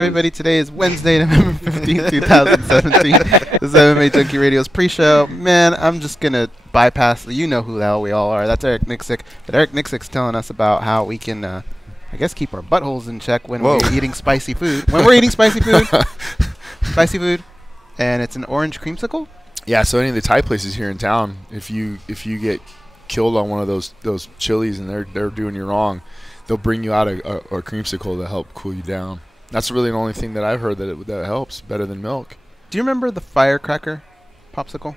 Everybody, today is Wednesday, November 15th, 2017. This is MMAjunkie Radio's pre-show. Man, I'm just going to bypass, you know who the hell we all are. That's Eric Nicksick. But Eric Nicksick's telling us about how we can, I guess, keep our buttholes in check when we're eating spicy food. When we're eating spicy food, and it's an orange creamsicle? Yeah, so any of the Thai places here in town, if you get killed on one of those chilies and they're doing you wrong, they'll bring you out a creamsicle to help cool you down. That's really the only thing that I've heard that helps better than milk. Do you remember the firecracker popsicle?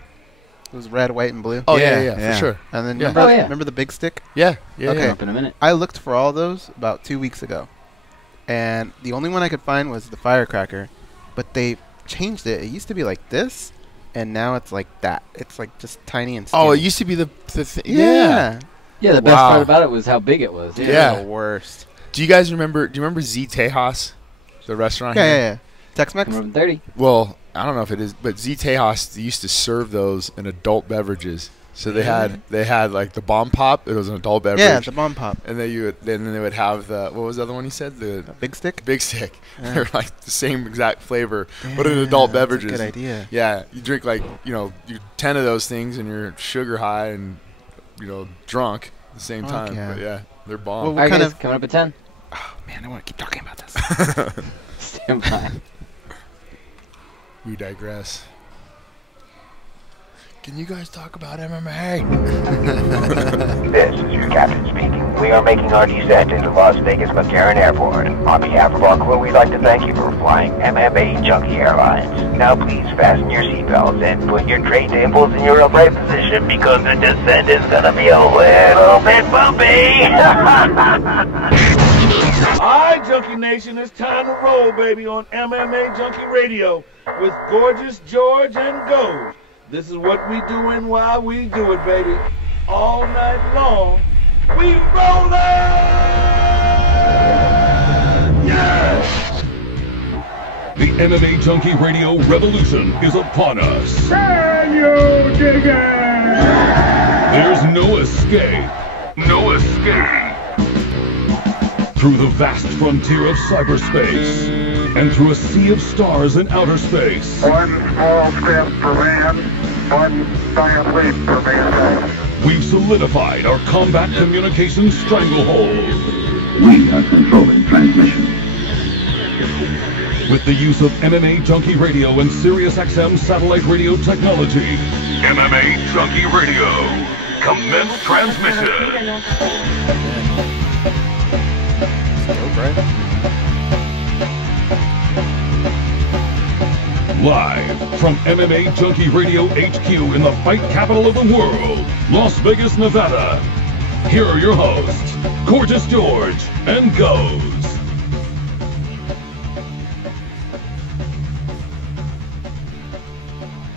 It was red, white, and blue. Oh yeah, for sure. And then remember the big stick? Yeah. Okay. Up in a minute. I looked for all those about 2 weeks ago, and the only one I could find was the firecracker, but they changed it. It used to be like this, and now it's like that. It's like just tiny and skinny. Oh, it used to be the thing. Yeah. Yeah, the best part about it was how big it was. Yeah. The worst. Do you guys remember? Do you remember Z Tejas, the restaurant? Yeah. Tex-Mex? 30. Well, I don't know if it is, but Z Tejas used to serve those in adult beverages. So they had like the bomb pop. It was an adult beverage. Yeah, the bomb pop. And then they would have the, what was the other one you said? The big stick. Big stick. Yeah. They're like the same exact flavor, but in adult beverages. That's a good idea. Yeah, you drink like you 10 of those things and you're sugar high and drunk at the same time. Yeah. But yeah, they're bomb. Well, All right, guys, coming up at 10. Oh man, I want to keep talking about this. Stand by. We digress. Can you guys talk about MMA? This is your captain speaking. We are making our descent into Las Vegas McCarran Airport. On behalf of our crew, we'd like to thank you for flying MMAjunkie Airlines. Now please fasten your seatbelts and put your tray tables in your upright position because the descent is gonna be a little bit bumpy. Alright, Junkie Nation, it's time to roll, baby, on MMAjunkie Radio with Gorgeous George and Gold. This is what we doing while we do it, baby. All night long, we rollin'! Yeah! The MMAjunkie Radio revolution is upon us. Can you dig it? There's no escape. No escape. Through the vast frontier of cyberspace and through a sea of stars in outer space. One small step for man, one giant leap for mankind. We've solidified our combat communications stranglehold. We are controlling transmission. With the use of MMAjunkie Radio and SiriusXM satellite radio technology. MMAjunkie Radio. Commence transmission. Live from MMAjunkie Radio HQ in the fight capital of the world, Las Vegas, Nevada. Here are your hosts, Gorgeous George and Goes.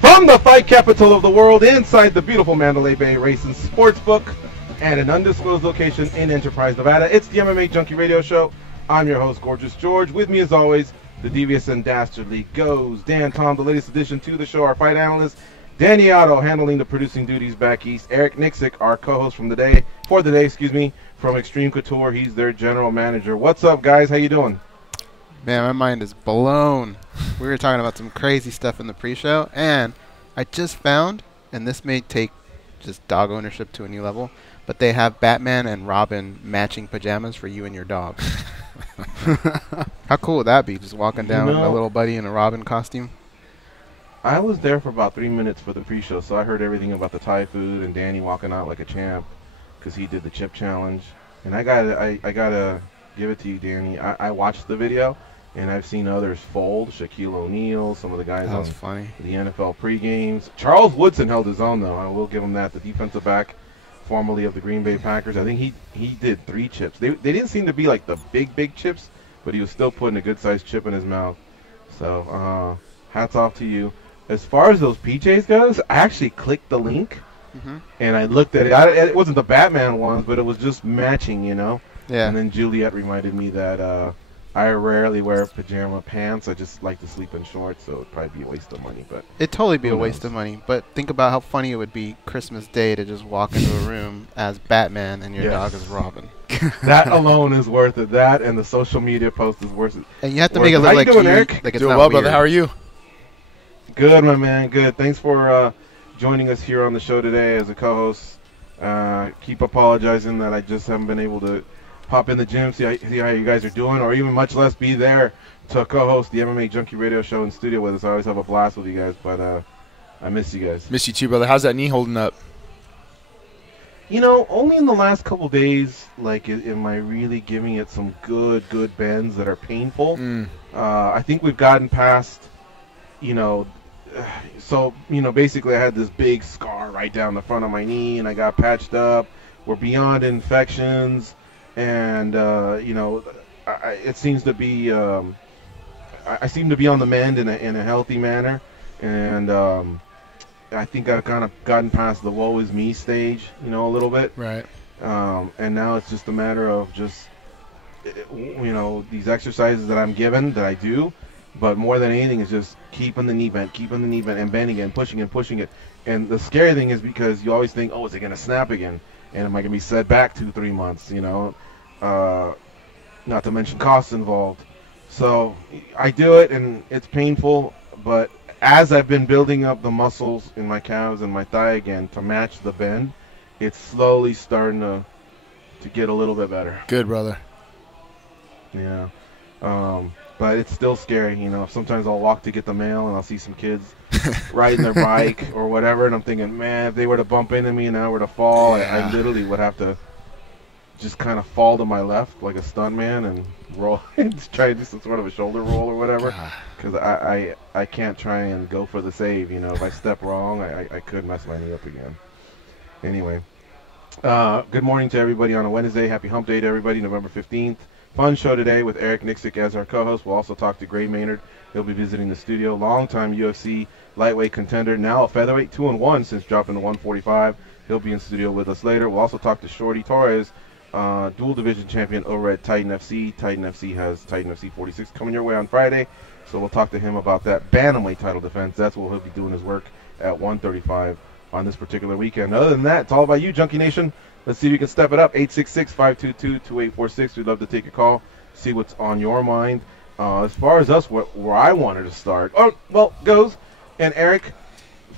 From the fight capital of the world, inside the beautiful Mandalay Bay Racing Sportsbook, and an undisclosed location in Enterprise, Nevada, it's the MMAjunkie Radio Show. I'm your host, Gorgeous George. With me, as always, the devious and dastardly Goes. Dan Tom, the latest addition to the show, our fight analyst. Danny Otto, handling the producing duties back east. Eric Nicksick, our co-host from from Xtreme Couture. He's their general manager. What's up, guys? How you doing? Man, my mind is blown. We were talking about some crazy stuff in the pre-show, and I just found, and this may take just dog ownership to a new level, but they have Batman and Robin matching pajamas for you and your dog. How cool would that be, just walking down with my little buddy in a Robin costume? I was there for about 3 minutes for the pre-show, so I heard everything about the Thai food and Danny walking out like a champ because he did the chip challenge. And I gotta give it to you, Danny. I watched the video, and I've seen others fold. Shaquille O'Neal, some of the guys on the NFL pre-games. Charles Woodson held his own, though. I will give him that. The defensive back, formerly of the Green Bay Packers. I think he did 3 chips. They didn't seem to be like the big chips, but he was still putting a good-sized chip in his mouth. So hats off to you. As far as those PJs goes, I actually clicked the link, and I looked at it. It wasn't the Batman ones, but it was just matching, Yeah. And then Juliet reminded me that I rarely wear pajama pants. I just like to sleep in shorts, so it'd probably be a waste of money. But It'd totally be a Who waste knows? of money. But think about how funny it would be Christmas Day to just walk into a room as Batman and your Yes. dog is Robin. that alone is worth it. That and the social media post is worth it. And you have to Worth make it it. look How you like doing, you, Eric? like it's Doing not well, weird. brother. How are you? Good, my man. Good. Thanks for joining us here on the show today as a co-host. Keep apologizing that I just haven't been able to pop in the gym, see how you guys are doing, or even much less be there to co-host the MMA Junkie radio show in studio with us. I always have a blast with you guys, but I miss you guys. Miss you too, brother. How's that knee holding up? You know, only in the last couple days, like, am I really giving it some good bends that are painful. I think we've gotten past, so, basically I had this big scar right down the front of my knee, and I got patched up. We're beyond infections, and, it seems to be, I seem to be on the mend in a healthy manner, and I think I've kind of gotten past the woe is me stage, a little bit. Right. And now it's just a matter of just, these exercises that I'm given, that I do. But more than anything is just keeping the knee bent, and bending it, and pushing it. And the scary thing is because you always think, oh, is it going to snap again? And am I going to be set back 2-3 months, Not to mention costs involved. So I do it, and it's painful, but as I've been building up the muscles in my calves and my thigh again to match the bend, it's slowly starting to get a little bit better. Good, brother. Yeah. But it's still scary, Sometimes I'll walk to get the mail and I'll see some kids riding their bike or whatever, and I'm thinking, man, if they were to bump into me and I were to fall, Yeah. I literally would have to just kind of fall to my left like a stuntman and roll and try to do some sort of a shoulder roll or whatever, because I can't try and go for the save. If I step wrong, I could mess my knee up again. Anyway, good morning to everybody on a Wednesday. Happy Hump Day to everybody, November 15th. Fun show today with Eric Nicksick as our co-host. We'll also talk to Gray Maynard. He'll be visiting the studio. Longtime UFC lightweight contender, now a featherweight, 2-1 since dropping to 145. He'll be in studio with us later. We'll also talk to Shorty Torres, dual division champion over at Titan FC. Titan FC has Titan FC 46 coming your way on Friday, so we'll talk to him about that bantamweight title defense. That's what he'll be doing his work at 135 on this particular weekend. Other than that, it's all about you, Junkie Nation. Let's see if you can step it up. 866-522-2846. We'd love to take a call, see what's on your mind. As far as us, where I wanted to start, goes. And Eric,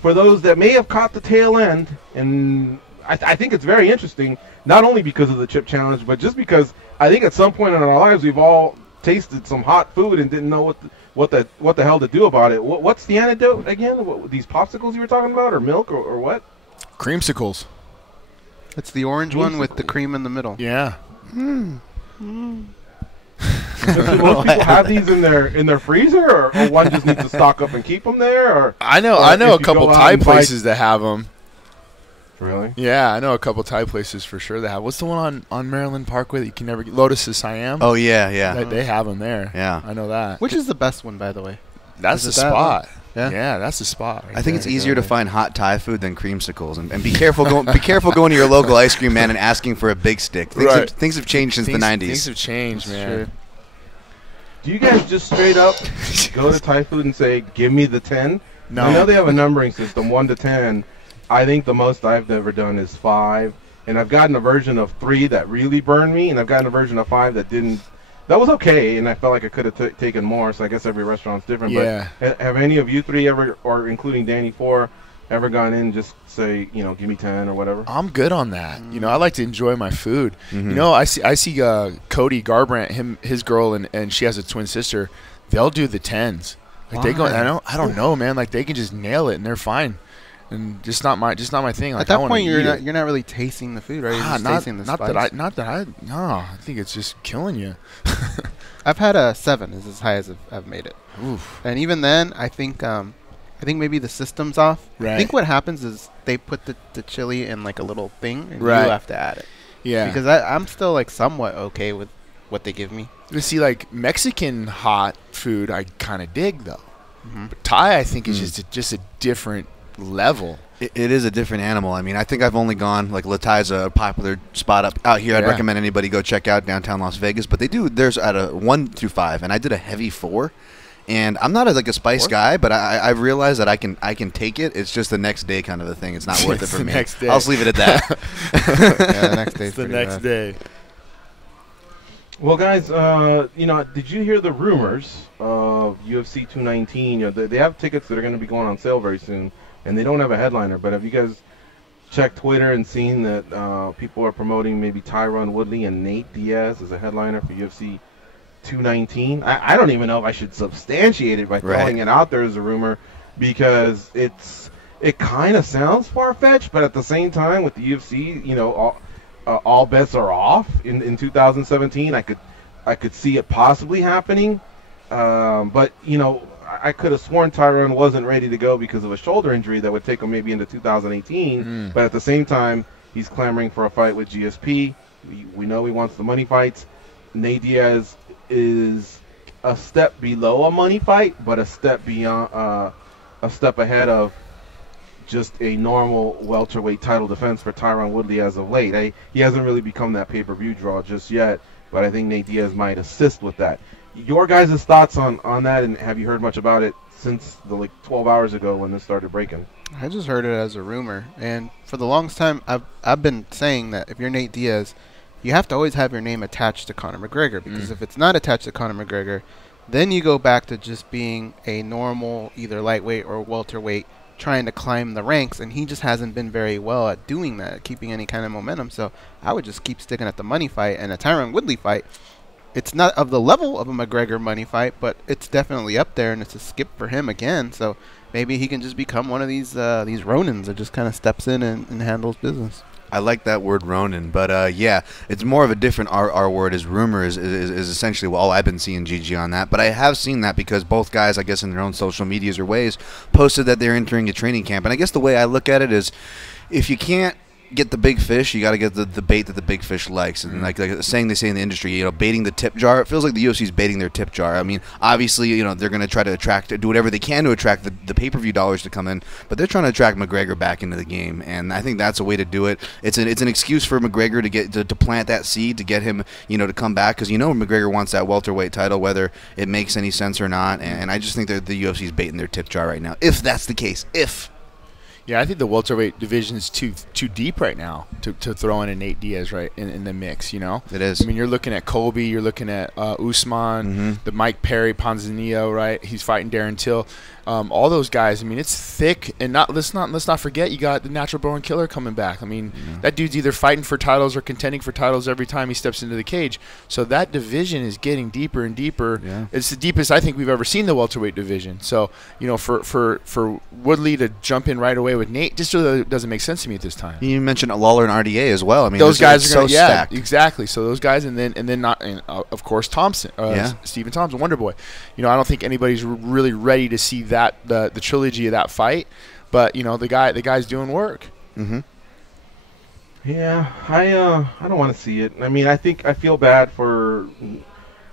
for those that may have caught the tail end, and I think it's very interesting, not only because of the chip challenge, but just because I think at some point in our lives we've all tasted some hot food and didn't know what the hell to do about it. What's the antidote again? These popsicles you were talking about, or milk, or what? Creamsicles. It's the orange one with the cream in the middle. Yeah. Do most people have these in their freezer, or one just needs to stock up and keep them there? Or I know if a you couple go out Thai and buy- places that have them. Really? Yeah, I know a couple Thai places for sure that have. What's the one on Maryland Parkway that you can never get? Lotus of Siam. Oh yeah. They have them there. Yeah. I know that. Which is the best one, by the way? That's the Is it that spot. one? Yeah? Yeah, that's the spot. Right I think it's there. easier to find hot Thai food than creamsicles, and be careful going to your local ice cream man and asking for a big stick. Things have changed since the 90s. Things have changed, man. True. Do you guys just straight up go to Thai food and say, "Give me the 10"? No. I know they have a numbering system, 1 to 10. I think the most I've ever done is 5, and I've gotten a version of 3 that really burned me, and I've gotten a version of 5 that didn't. That was okay, and I felt like I could have taken more. So I guess every restaurant's different. Yeah. But have any of you 3 ever, or including Danny 4, ever gone in and just say, give me 10 or whatever? I'm good on that. I like to enjoy my food. I see Cody Garbrandt, his girl, and she has a twin sister. They'll do the 10s. Like they go. I don't know, man. Like they can just nail it and they're fine. And just not my thing. Like, At that I point, you're eat not really tasting the food, right? You're just tasting the spice. I think it's just killing you. I've had a 7 is as high as I've made it. Oof. And even then, I think maybe the system's off. Right. I think what happens is they put the chili in like a little thing, and Right. you have to add it. Yeah. Because I'm still like somewhat okay with what they give me. You see, like Mexican hot food, I kind of dig though. But Thai, I think, is just a different level. It is a different animal. I mean, I think I've only gone, like, Latai's a popular spot out here. I'd recommend anybody go check out downtown Las Vegas. But they do, there's at a 1 through 5, and I did a heavy 4. And I'm not like a spice guy, but I've realized that I can take it. It's just the next day kind of a thing. It's not worth it for me. Next day. I'll just leave it at that. Yeah, the next day. The next day. Well, guys, did you hear the rumors of UFC 219? You know, they have tickets that are going to be going on sale very soon, and they don't have a headliner. But have you guys checked Twitter and seen that people are promoting maybe Tyron Woodley and Nate Diaz as a headliner for UFC 219? I don't even know if I should substantiate it by throwing it out there as a rumor, because it kind of sounds far-fetched, but at the same time, with the UFC, you know, all bets are off in 2017. I could see it possibly happening, but you know, I could have sworn Tyron wasn't ready to go because of a shoulder injury that would take him maybe into 2018. But at the same time, he's clamoring for a fight with GSP. We know he wants the money fights. Nate Diaz is a step below a money fight, but a step beyond, a step ahead of just a normal welterweight title defense for Tyron Woodley as of late. He hasn't really become that pay-per-view draw just yet, but I think Nate Diaz might assist with that. Your guys' thoughts on that, and have you heard much about it since the 12 hours ago when this started breaking? I just heard it as a rumor, and for the longest time, I've been saying that if you're Nate Diaz, you have to always have your name attached to Conor McGregor, because if it's not attached to Conor McGregor, then you go back to just being a normal either lightweight or welterweight trying to climb the ranks, and he just hasn't been very well at doing that, keeping any kind of momentum. So I would just keep sticking at the money fight. And a Tyron Woodley fight, it's not of the level of a McGregor money fight, but it's definitely up there, and it's a skip for him again. So maybe he can just become one of these Ronins that just kind of steps in and handles business. I like that word Ronin, but yeah, it's more of a different R word. Is rumor is essentially all I've been seeing, GG, on that. But I have seen that because both guys, I guess, in their own social medias or ways, posted that they're entering a training camp. And I guess the way I look at it is, if you can't get the big fish, you got to get the bait that the big fish likes. And like the saying they say in the industry, you know, baiting the tip jar. It feels like the UFC is baiting their tip jar. I mean, obviously, you know, they're going to try to do whatever they can to attract the pay-per-view dollars to come in, but they're trying to attract McGregor back into the game, and I think that's a way to do it. It's an excuse for McGregor to get to plant that seed to get him, you know, to come back, because you know McGregor wants that welterweight title, whether it makes any sense or not. And I just think that the UFC is baiting their tip jar right now. If that's the case, Yeah, I think the welterweight division is too deep right now to throw in a Nate Diaz right in the mix. You know, it is. I mean, you're looking at Colby, you're looking at Usman, the Mike Perry, Ponzinibbio, right? He's fighting Darren Till. All those guys. I mean, it's thick, and let's not forget you got the Natural Born Killer coming back. I mean, that dude's either fighting for titles or contending for titles every time he steps into the cage. So that division is getting deeper and deeper. Yeah. It's the deepest I think we've ever seen the welterweight division. So you know, for Woodley to jump in right away with Nate just really doesn't make sense to me at this time. You mentioned Lawler and RDA as well. I mean, those guys are so stacked. Exactly. So those guys, and then of course Thompson, Stephen Thompson, Wonder Boy. You know, I don't think anybody's really ready to see that the trilogy of that fight, but you know the guy's doing work. Yeah, I don't want to see it. I mean, I feel bad for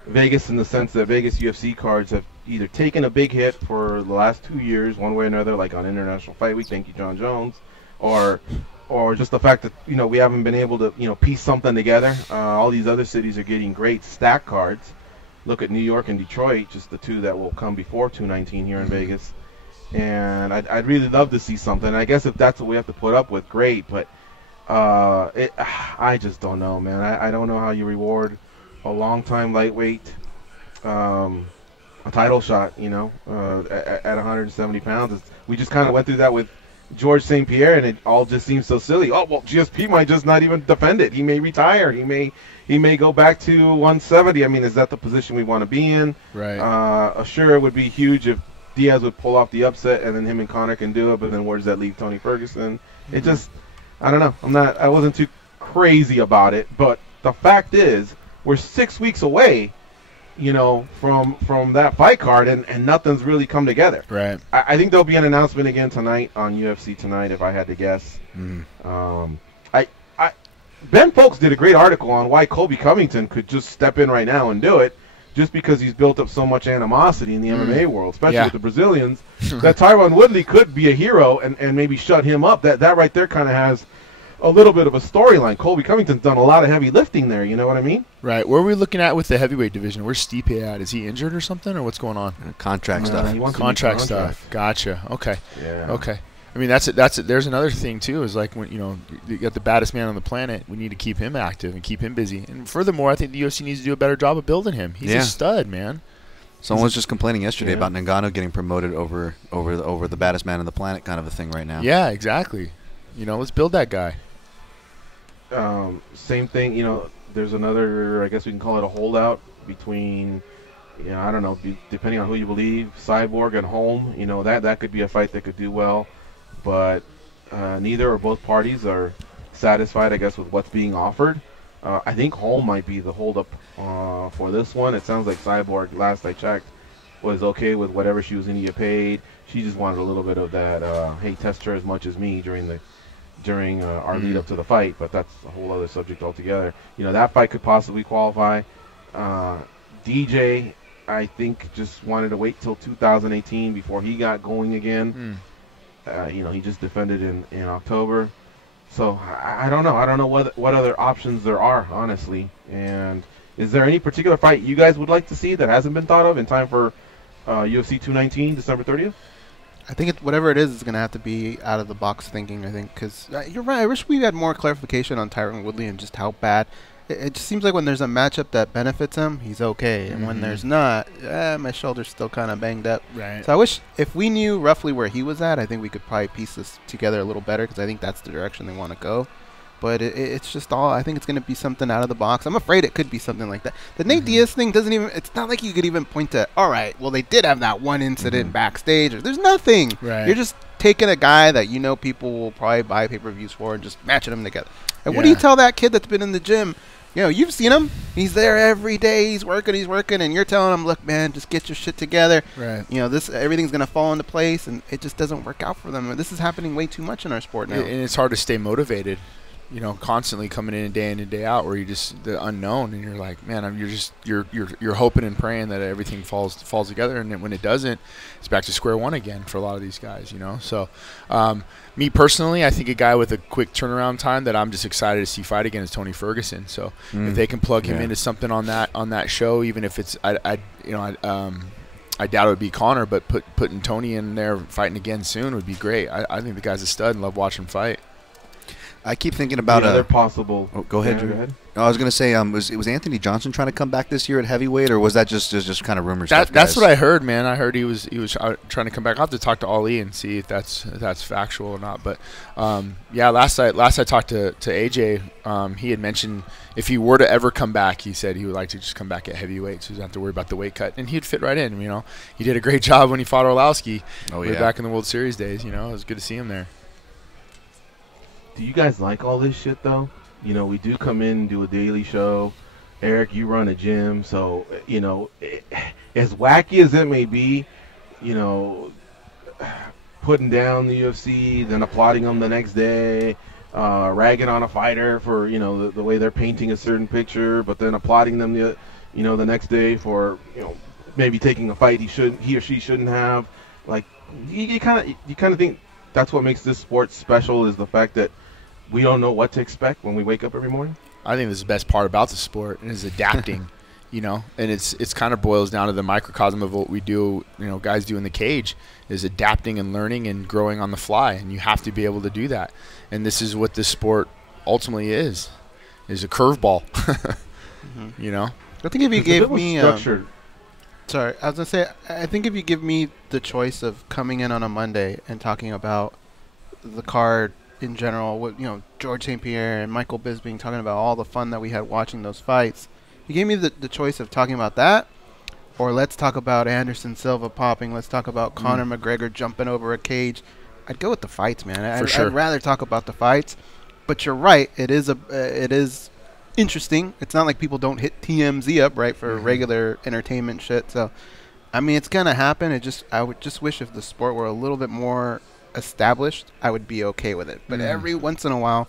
Vegas in the sense that Vegas UFC cards have either taken a big hit for the last 2 years, one way or another, like on International Fight Week, thank you John Jones, or just the fact that, you know, we haven't been able to, you know, piece something together. All these other cities are getting great stack cards. Look at New York and Detroit, just the two that will come before 219 here in Vegas. And I'd really love to see something. I guess if that's what we have to put up with, great. But I just don't know, man. I don't know how you reward a long-time lightweight a title shot, you know, at 170 pounds. We just kind of went through that with George St. Pierre, and it all just seems so silly. Oh, well, GSP might just not even defend it. He may retire. He may go back to 170. I mean, is that the position we want to be in? Right. Sure, it would be huge if Diaz would pull off the upset, and then him and Conor can do it. But then where does that leave Tony Ferguson? It just, I don't know. I wasn't too crazy about it, but the fact is, we're 6 weeks away, you know, from that fight card, and nothing's really come together. Right. I think there'll be an announcement again tonight on UFC Tonight, if I had to guess. Ben Folks did a great article on why Colby Covington could just step in right now and do it, just because he's built up so much animosity in the MMA world, especially with the Brazilians, that Tyron Woodley could be a hero and maybe shut him up. That right there kind of has a little bit of a storyline. Colby Covington's done a lot of heavy lifting there, you know what I mean? Right. Where are we looking at with the heavyweight division? Where's Stipe at? Is he injured or something, or what's going on? Contract stuff. He wants Contract stuff. Gotcha. Okay. Yeah. Okay. I mean, there's another thing too, is like, when you got the baddest man on the planet, we need to keep him active and keep him busy. And furthermore, I think the UFC needs to do a better job of building him. He's a stud, man. Someone was just complaining yesterday about Ngannou getting promoted over the baddest man on the planet, kind of a thing right now. Yeah, exactly. Let's build that guy. Same thing, there's another, I guess we can call it a holdout between, I don't know, depending on who you believe, Cyborg and Holm. That could be a fight that could do well, but neither or both parties are satisfied, I guess, with what's being offered. I think Holm might be the holdup for this one. It sounds like Cyborg, last I checked, was okay with whatever she was going to get paid. She just wanted a little bit of that, hey, test her as much as me during our lead up to the fight, but that's a whole other subject altogether. That fight could possibly qualify. DJ, I think, just wanted to wait till 2018 before he got going again. He just defended in October. So I don't know. I don't know what other options there are, honestly. And is there any particular fight you guys would like to see that hasn't been thought of in time for UFC 219, December 30th? I think whatever it is going to have to be out of the box thinking, I think, because you're right. I wish we had more clarification on Tyron Woodley and just how bad. It just seems like when there's a matchup that benefits him, he's okay. And when there's not, my shoulder's still kind of banged up. Right. So I wish if we knew roughly where he was at, I think we could probably piece this together a little better, because I think that's the direction they want to go. But it's just I think it's going to be something out of the box. I'm afraid it could be something like that. The Nate Diaz thing doesn't even, it's not like you could even point to, all right, well, they did have that one incident backstage. There's nothing. Right. You're just taking a guy that people will probably buy pay-per-views for and just matching them together. And what do you tell that kid that's been in the gym? You've seen him. He's there every day. He's working, and you're telling him, look, man, just get your shit together. Right. Everything's going to fall into place, and it just doesn't work out for them. This is happening way too much in our sport now. And it's hard to stay motivated, constantly coming in and day out, where you're just the unknown, and you're like, man, you're hoping and praying that everything falls together, and then when it doesn't, it's back to square one again for a lot of these guys, So, me personally, I think a guy with a quick turnaround time that I'm just excited to see fight again is Tony Ferguson. So if they can plug him into something on that show, even if it's I doubt it would be Conor, but putting Tony in there fighting again soon would be great. I think the guy's a stud and love watching him fight. I keep thinking about the other possible. Oh, go ahead, Drew. No, I was going to say, was Anthony Johnson trying to come back this year at heavyweight, or was that just kind of rumors? That's what I heard, man. I heard he was trying to come back. I'll have to talk to Ali and see if that's factual or not. But last I talked to AJ, he had mentioned if he were to ever come back, he said he would like to just come back at heavyweight, so he doesn't have to worry about the weight cut, and he'd fit right in. He did a great job when he fought Orlowski way back in the World Series days. It was good to see him there. Do you guys like all this shit, though? We do come in and do a daily show. Eric, you run a gym, so, as wacky as it may be, putting down the UFC, then applauding them the next day, ragging on a fighter for, the way they're painting a certain picture, but then applauding them, the next day for, maybe taking a fight he or she shouldn't have. Like, you kind of think that's what makes this sport special, is the fact that we don't know what to expect when we wake up every morning. I think this is the best part about the sport, is adapting, and it's kind of boils down to the microcosm of what we do, guys do in the cage, is adapting and learning and growing on the fly, and you have to be able to do that. And this is what this sport ultimately is a curveball. I think if you gave me sorry, I was gonna say, I think if you give me the choice of coming in on a Monday and talking about the card in general, with George St. Pierre and Michael Bisping, talking about all the fun that we had watching those fights, you gave me the choice of talking about that, or let's talk about Anderson Silva popping, let's talk about Conor McGregor jumping over a cage. I'd go with the fights, man. I'd rather talk about the fights. But you're right, it is interesting. It's not like people don't hit TMZ up, right, for regular entertainment shit. So, I mean, it's gonna happen. I would just wish if the sport were a little bit more established, I would be okay with it. But every once in a while,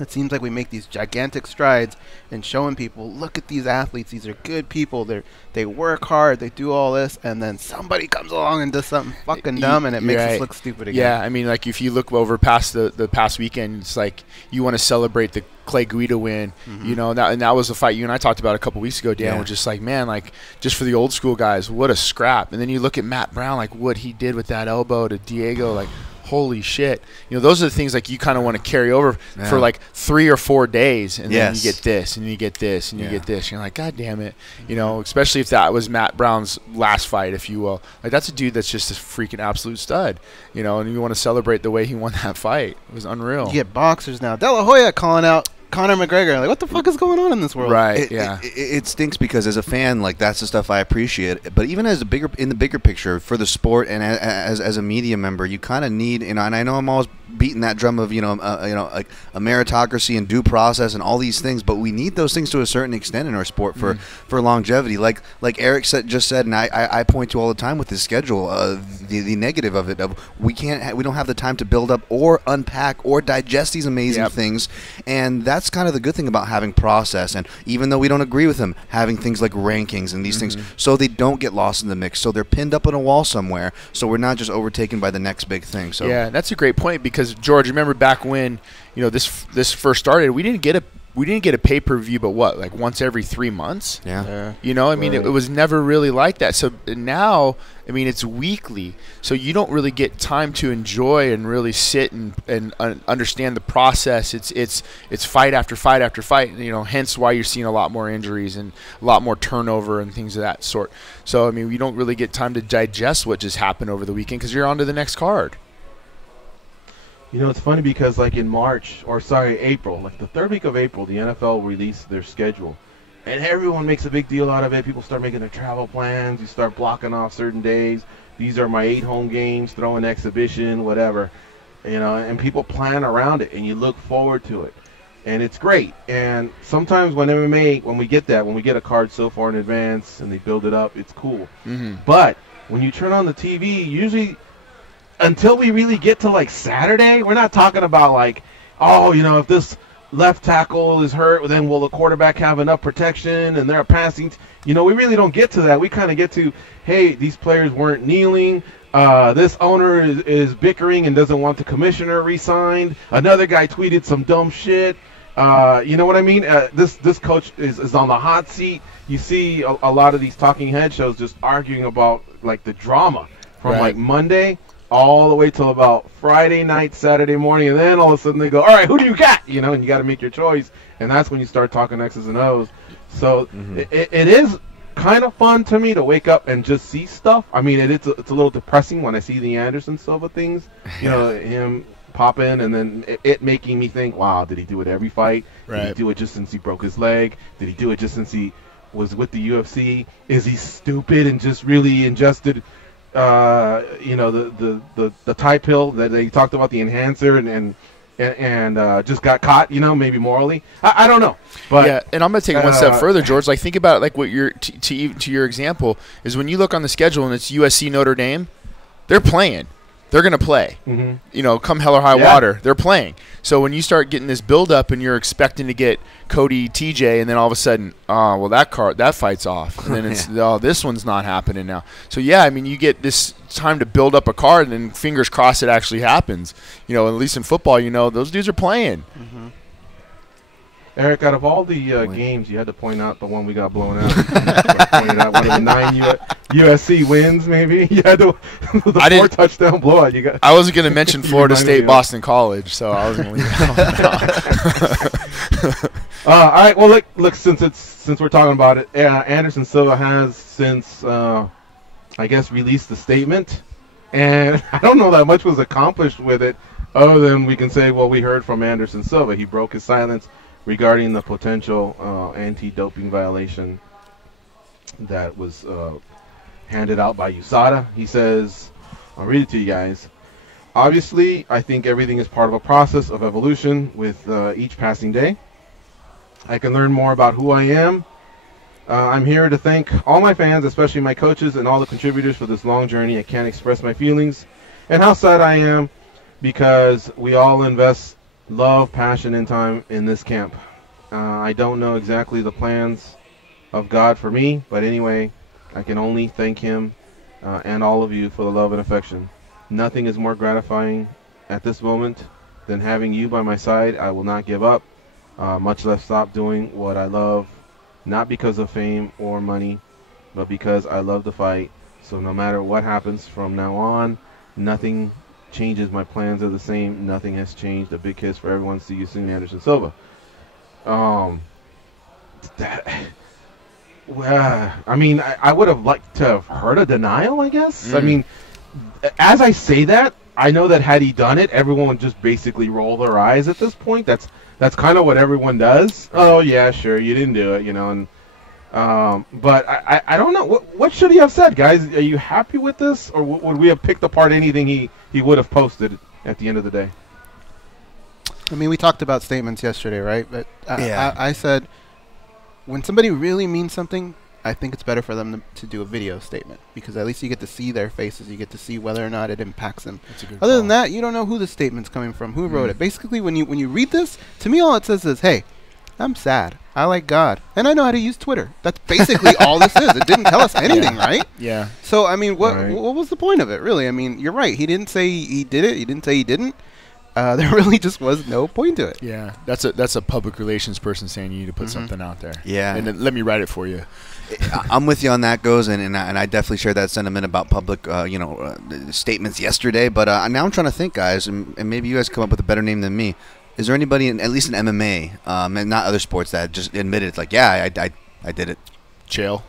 it seems like we make these gigantic strides in showing people, look at these athletes. These are good people. They work hard. They do all this. And then somebody comes along and does something fucking dumb, and it makes us look stupid again. Yeah, I mean, like, if you look over past the past weekend, it's like you want to celebrate the Clay Guida win, you know, and that was a fight you and I talked about a couple weeks ago, Dan. We're just like, man, like, just for the old school guys, what a scrap. And then you look at Matt Brown, like what he did with that elbow to Diego, like, holy shit. You know, those are the things like you kind of want to carry over for like 3 or 4 days, and then you get this and you get this and you get this. You're like, God damn it. You know, especially if that was Matt Brown's last fight, if you will. Like, that's a dude that's just a freaking absolute stud, you know, and you want to celebrate the way he won that fight. It was unreal. You get boxers now. De La Hoya calling out Conor McGregor. Like, what the fuck is going on in this world? Right. It stinks because as a fan, like, that's the stuff I appreciate. But even as in the bigger picture for the sport, and as a media member, you kind of need. And I know I'm always beating that drum of like a meritocracy and due process and all these things. But we need those things to a certain extent in our sport for longevity. Like Eric just said, and I point to all the time with his schedule, the negative of it. We don't have the time to build up or unpack or digest these amazing things, and that's kind of the good thing about having process. And even though we don't agree with him, having things like rankings and these things, so they don't get lost in the mix, so they're pinned up on a wall somewhere, so we're not just overtaken by the next big thing. So yeah, that's a great point, because George, remember back when, you know, this first started, we didn't get a pay-per-view, but what, like once every 3 months? Yeah. You know, I mean, it was never really like that. So now, I mean, it's weekly. So you don't really get time to enjoy and really sit and understand the process. It's fight after fight after fight, you know, hence why you're seeing a lot more injuries and a lot more turnover and things of that sort. So, I mean, we don't really get time to digest what just happened over the weekend because you're on to the next card. You know, it's funny because, like, in April, like the 3rd week of April, the NFL released their schedule. And everyone makes a big deal out of it. People start making their travel plans. You start blocking off certain days. These are my 8 home games, throw an exhibition, whatever. You know, and people plan around it, and you look forward to it. And it's great. And sometimes when we get a card so far in advance and they build it up, it's cool. But when you turn on the TV, usually – until we really get to, like, Saturday, we're not talking about, like, oh, you know, if this left tackle is hurt, then will the quarterback have enough protection and they're passing? You know, we really don't get to that. We kind of get to, hey, these players weren't kneeling. This owner is bickering and doesn't want the commissioner re-signed. Another guy tweeted some dumb shit. You know what I mean? This coach is on the hot seat. You see a lot of these talking head shows just arguing about, like, the drama from, like, Monday all the way till about Friday night, Saturday morning, and then all of a sudden they go, all right, who do you got? You know, and you got to make your choice, and that's when you start talking X's and O's. So it is kind of fun to me to wake up and just see stuff. I mean, it's a little depressing when I see the Anderson Silva things, you know, him pop in, and then it making me think, wow, did he do it every fight? Did he do it just since he broke his leg? Did he do it just since he was with the UFC? Is he stupid and just really ingested you know, the Thai pill that they talked about, the enhancer, and just got caught, you know, maybe morally. I don't know. But yeah, and I'm going to take it one step further, George. Like, think about it, like what you're to your example is when you look on the schedule and it's USC Notre Dame, they're playing. They're going to play. You know, come hell or high water, they're playing. So when you start getting this build-up and you're expecting to get Cody TJ, and then all of a sudden, well, that fight's off. And then it's, oh, this one's not happening now. So, yeah, I mean, you get this time to build up a card, and then fingers crossed it actually happens. You know, at least in football, you know, those dudes are playing. Eric, out of all the games, you had to point out the one we got blown out. Pointed out one of the 9 USC wins, maybe. You had the 4-touchdown blowout. I wasn't going to mention Florida State, Boston College, so I was going to leave that one. All right. Well, look. Since we're talking about it, Anderson Silva has since I guess released the statement, and I don't know that much was accomplished with it, other than we can say, well, we heard from Anderson Silva. He broke his silence regarding the potential anti-doping violation that was handed out by USADA. He says, I'll read it to you guys. Obviously, I think everything is part of a process of evolution with each passing day. I can learn more about who I am. I'm here to thank all my fans, especially my coaches and all the contributors for this long journey. I can't express my feelings and how sad I am because we all invest love, passion, and time in this camp. I don't know exactly the plans of God for me, but anyway, I can only thank him and all of you for the love and affection. Nothing is more gratifying at this moment than having you by my side. I will not give up, much less stop doing what I love, not because of fame or money, but because I love to fight. So no matter what happens from now on, nothing changes. My plans are the same. Nothing has changed. A big kiss for everyone. See you soon, Anderson Silva. I mean, I would have liked to have heard a denial, I guess. I mean, as I say that, I know that had he done it, everyone would just basically roll their eyes at this point. That's kind of what everyone does. Oh yeah, sure, you didn't do it, you know. And but I don't know. What should he have said, guys? Are you happy with this, or would we have picked apart anything he would have posted at the end of the day? I mean, we talked about statements yesterday, right? But I said, when somebody really means something, I think it's better for them to do a video statement, because at least you get to see their faces. You get to see whether or not it impacts them. Other than that, you don't know who the statement's coming from, who wrote it. Basically, when you read this, to me, all it says is, hey, I'm sad. I like God. And I know how to use Twitter. That's basically all this is. It didn't tell us anything, right? Yeah. So, I mean, what was the point of it, really? I mean, you're right. He didn't say he did it. He didn't say he didn't. There really just was no point to it. Yeah. That's a public relations person saying you need to put something out there. Yeah. And then let me write it for you. I'm with you on that, Goes, and I definitely share that sentiment about public, statements yesterday. But now I'm trying to think, guys, and maybe you guys come up with a better name than me. Is there anybody, at least in MMA, and not other sports, that just admitted it's like, yeah, I did it? Chael.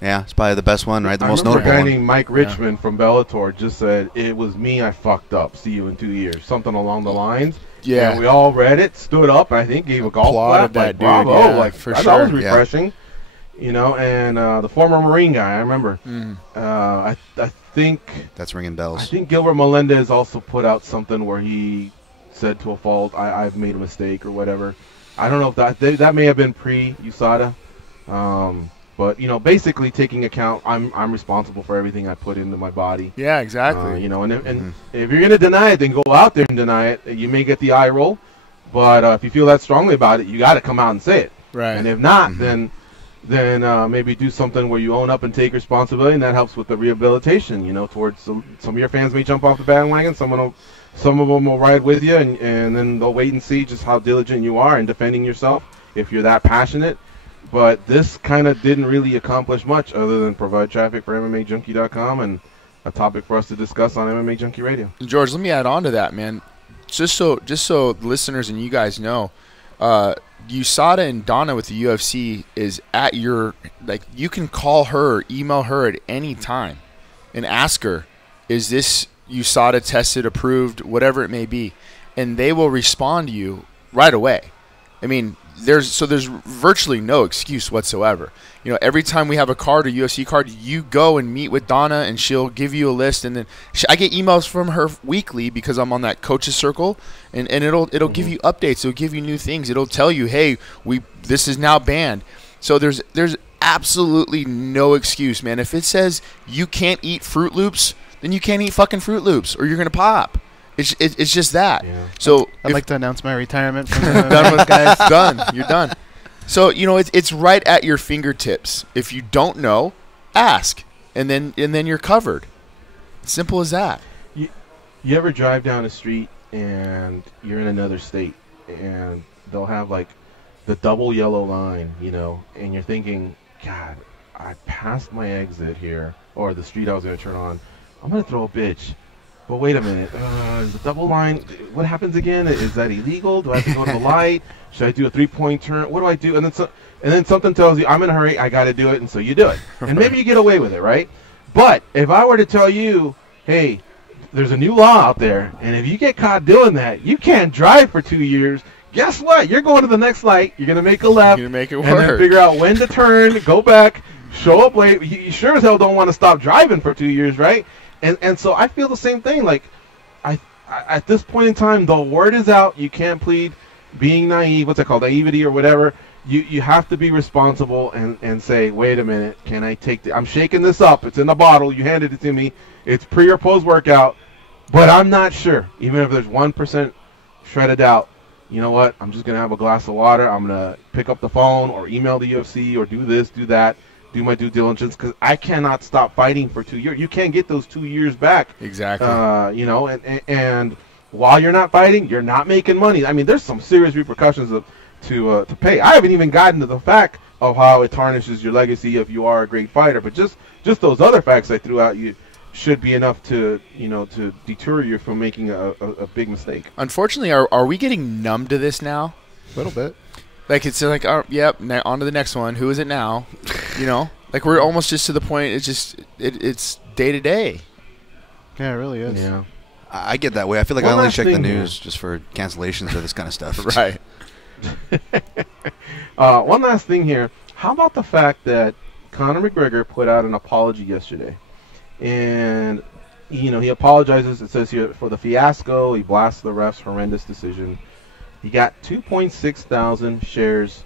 Yeah, it's probably the best one, right? The most notable notable one. A one. guy named Mike Richmond from Bellator just said, it was me, I fucked up. See you in 2 years. Something along the lines. Yeah. And we all read it, stood up, I think, gave a golf clap. Like, bravo. Yeah, like, for that sure. was refreshing. You know, and the former Marine guy, I remember. I think that's ringing bells. I think Gilbert Melendez also put out something where he said to a fault, I've made a mistake or whatever. I don't know if that may have been pre-USADA. But, you know, basically taking account, I'm responsible for everything I put into my body. Yeah, exactly. You know, and if you're going to deny it, then go out there and deny it. You may get the eye roll, but if you feel that strongly about it, you got to come out and say it. Right. And if not, then maybe do something where you own up and take responsibility, and that helps with the rehabilitation, you know, towards some of your fans may jump off the bandwagon, some of them will ride with you, and then they'll wait and see just how diligent you are in defending yourself if you're that passionate. But this kind of didn't really accomplish much other than provide traffic for MMAjunkie.com and a topic for us to discuss on MMA Junkie Radio. George, let me add on to that, man. Just so listeners and you guys know, USADA and Donna with the UFC is at your, like, you can call her, email her at any time and ask her, is this USADA tested, approved, whatever it may be, and they will respond to you right away. I mean, there's virtually no excuse whatsoever. You know, every time we have a card, a UFC card, you go and meet with Donna, and she'll give you a list, and then I get emails from her weekly because I'm on that coaches circle, and it'll give you updates, it'll give you new things, it'll tell you, hey, this is now banned. So there's absolutely no excuse, man. If it says you can't eat Fruit Loops, then you can't eat fucking Fruit Loops, or you're gonna pop. It's just that. Yeah. So I'd like to announce my retirement from done with guys. Done. You're done. So, you know, it's right at your fingertips. If you don't know, ask, and then you're covered. Simple as that. You ever drive down the street and you're in another state and they'll have like the double yellow line, you know, and you're thinking, God, I passed my exit here, or the street I was going to turn on. I'm going to throw a bitch. But wait a minute, is the double line, what happens again? Is that illegal? Do I have to go to the light? Should I do a 3-point turn? What do I do? And then something tells you, I'm in a hurry, I got to do it, and so you do it. And maybe you get away with it, right? But if I were to tell you, hey, there's a new law out there, and if you get caught doing that, you can't drive for 2 years. Guess what? You're going to the next light, you're going to make a left, you're gonna make it and then figure out when to turn, go back, show up late. You sure as hell don't want to stop driving for 2 years, right? And so I feel the same thing. Like, I at this point in time, the word is out. You can't plead being naive. What's that called? Naivety or whatever. You have to be responsible and say, wait a minute, can I take I'm shaking this up. It's in the bottle. You handed it to me. It's pre or post workout, but I'm not sure. Even if there's 1% shredded out. You know what? I'm just gonna have a glass of water. I'm gonna pick up the phone or email the UFC or do this, do that, do my due diligence, because I cannot stop fighting for 2 years. You can't get those 2 years back. Exactly. You know, and while you're not fighting, you're not making money. I mean, there's some serious repercussions to pay. I haven't even gotten to the fact of how it tarnishes your legacy if you are a great fighter, but just those other facts I threw out you should be enough to, you know, to deter you from making a big mistake. Unfortunately, are we getting numb to this now? A little bit. Like, it's like, yep, on to the next one. Who is it now? You know, like, we're almost just to the point. It's just it's day to day. Yeah, it really is. Yeah, I get that way. I feel like I only check the news just for cancellations for this kind of stuff. Right. One last thing here. How about the fact that Conor McGregor put out an apology yesterday? And, you know, he apologizes, it says here, for the fiasco. He blasts the ref's horrendous decision. He got 2.6 thousand shares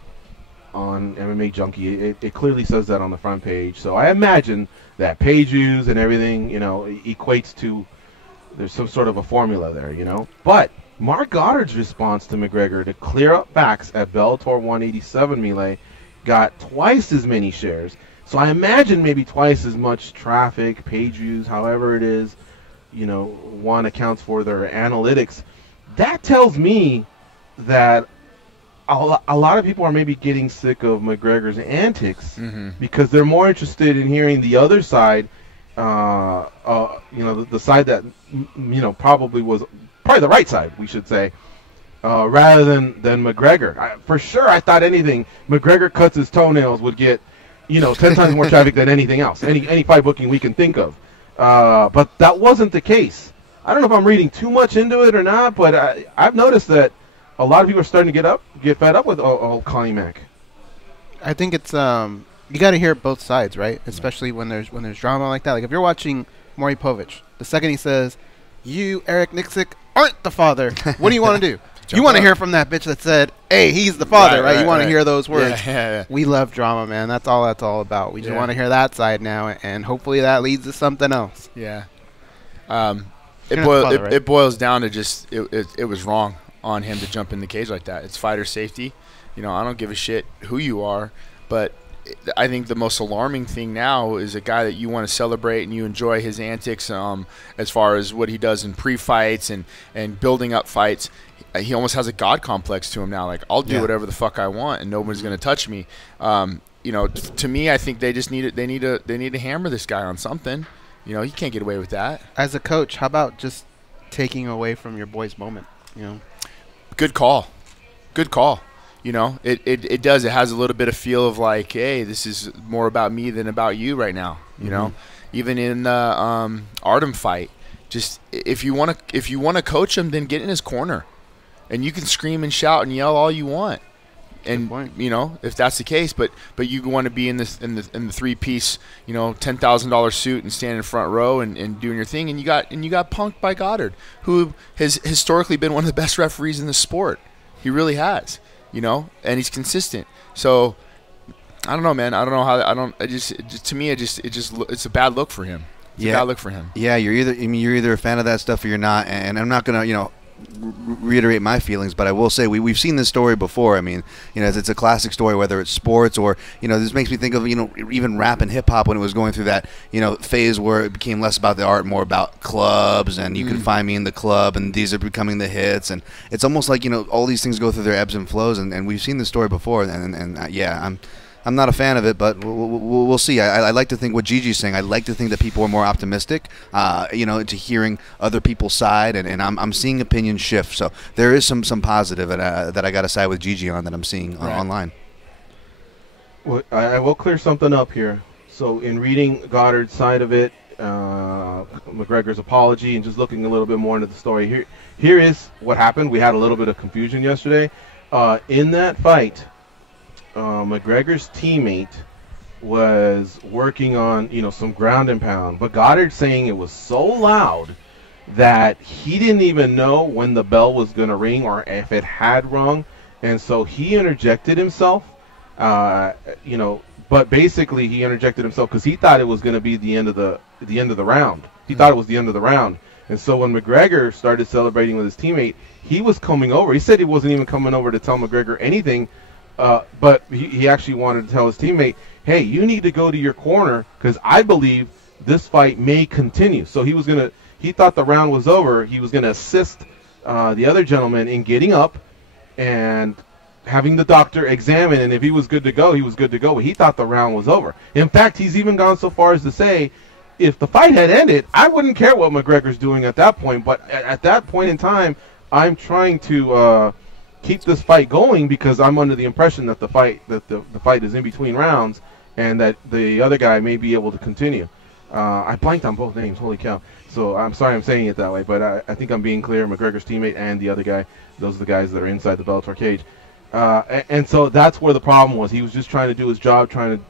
on MMAjunkie. It clearly says that on the front page. So I imagine that page views and everything, you know, equates to, there's some sort of a formula there, you know. But Mark Goddard's response to McGregor to clear up facts at Bellator 187 melee got twice as many shares. So I imagine maybe twice as much traffic, page views, however it is, you know, one accounts for their analytics. That tells me that a lot of people are maybe getting sick of McGregor's antics because they're more interested in hearing the other side, you know, the side that, you know, probably the right side, we should say, rather than McGregor. For sure, I thought anything McGregor cuts his toenails would get, you know, 10 times more traffic than anything else, any fight booking we can think of. But that wasn't the case. I don't know if I'm reading too much into it or not, but I've noticed that a lot of people are starting to get fed up with old Connie Mac. I think it's you got to hear both sides, right? Especially when there's drama like that. Like if you're watching Maury Povich, the second he says, "You, Eric Nicksick, aren't the father," what do you want to do? You want to hear from that bitch that said, "Hey, he's the father," right? You want to hear those words. Yeah. We love drama, man. That's all about. We just want to hear that side now, and hopefully that leads to something else. Yeah. It boils down to just it was wrong on him to jump in the cage like that. It's fighter safety. You know, I don't give a shit who you are, but I think the most alarming thing now is a guy that you want to celebrate and you enjoy his antics as far as what he does in pre-fights and building up fights. He almost has a god complex to him now. Like, I'll do whatever the fuck I want and nobody's going to touch me. You know, to me, I think they just need to hammer this guy on something. You know, he can't get away with that. As a coach, how about just taking away from your boy's moment, you know? Good call. You know, it does. It has a little bit of feel of like, hey, this is more about me than about you right now. You know, even in the Artem fight, just if you want to coach him, then get in his corner, and you can scream and shout and yell all you want. And you know, if that's the case, but you want to be in the 3-piece, you know, $10,000 suit and stand in front row and doing your thing, and you got punked by Goddard, who has historically been one of the best referees in the sport. He really has. You know, and he's consistent. So I don't know, man. I don't know how. To me, it's a bad look for him. It's a bad look for him. Yeah, you're either a fan of that stuff or you're not. And I'm not gonna, you know, reiterate my feelings, but I will say we've seen this story before. I mean, you know, it's a classic story, whether it's sports or, you know, this makes me think of, you know, even rap and hip hop when it was going through that, you know, phase where it became less about the art, more about clubs, and you can find me in the club, and these are becoming the hits, and it's almost like, you know, all these things go through their ebbs and flows, and we've seen this story before, and yeah, I'm not a fan of it, but we'll see. I like to think what Gigi's saying. I like to think that people are more optimistic, you know, to hearing other people's side, and I'm seeing opinions shift. So there is some positive that I got to side with Gigi on that I'm seeing online. Well, I will clear something up here. So in reading Goddard's side of it, McGregor's apology, and just looking a little bit more into the story, here is what happened. We had a little bit of confusion yesterday. In that fight, McGregor's teammate was working on, you know, some ground and pound, but Goddard saying it was so loud that he didn't even know when the bell was going to ring or if it had rung, and so he interjected himself, you know, but basically he interjected himself because he thought it was going to be the end of the round. He thought it was the end of the round, And so when McGregor started celebrating with his teammate, he was coming over. He said he wasn't even coming over to tell McGregor anything, but he actually wanted to tell his teammate, hey, you need to go to your corner because I believe this fight may continue. So he thought the round was over. He was going to assist the other gentleman in getting up and having the doctor examine, and if he was good to go, he was good to go. But he thought the round was over. In fact, he's even gone so far as to say, if the fight had ended, I wouldn't care what McGregor's doing at that point. But at that point in time, I'm trying to keep this fight going because I'm under the impression that the fight is in between rounds and that the other guy may be able to continue. I blanked on both names. Holy cow! So I'm sorry I'm saying it that way, but I think I'm being clear. McGregor's teammate and the other guy, those are the guys that are inside the Bellator cage. And so that's where the problem was. He was just trying to do his job, trying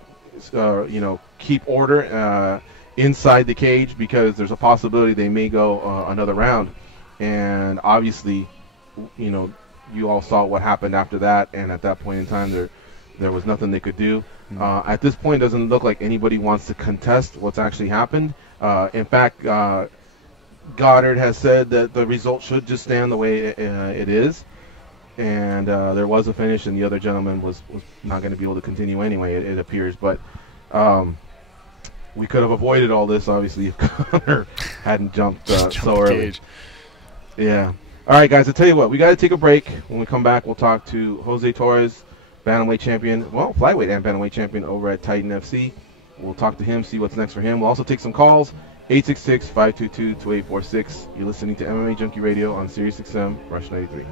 to keep order inside the cage because there's a possibility they may go another round. And obviously, you all saw what happened after that, and at that point in time there was nothing they could do. At this point, it doesn't look like anybody wants to contest what's actually happened. In fact, Goddard has said that the result should just stand the way it is. And there was a finish, and the other gentleman was not going to be able to continue anyway, it appears. But we could have avoided all this, obviously, if Conor hadn't jumped so early. Cage. Yeah. All right, guys, I'll tell you what. We got to take a break. When we come back, we'll talk to Jose Torres, bantamweight champion, well, flyweight and bantamweight champion over at Titan FC. We'll talk to him, see what's next for him. We'll also take some calls, 866-522-2846. You're listening to MMA Junkie Radio on Sirius XM, Rush 93.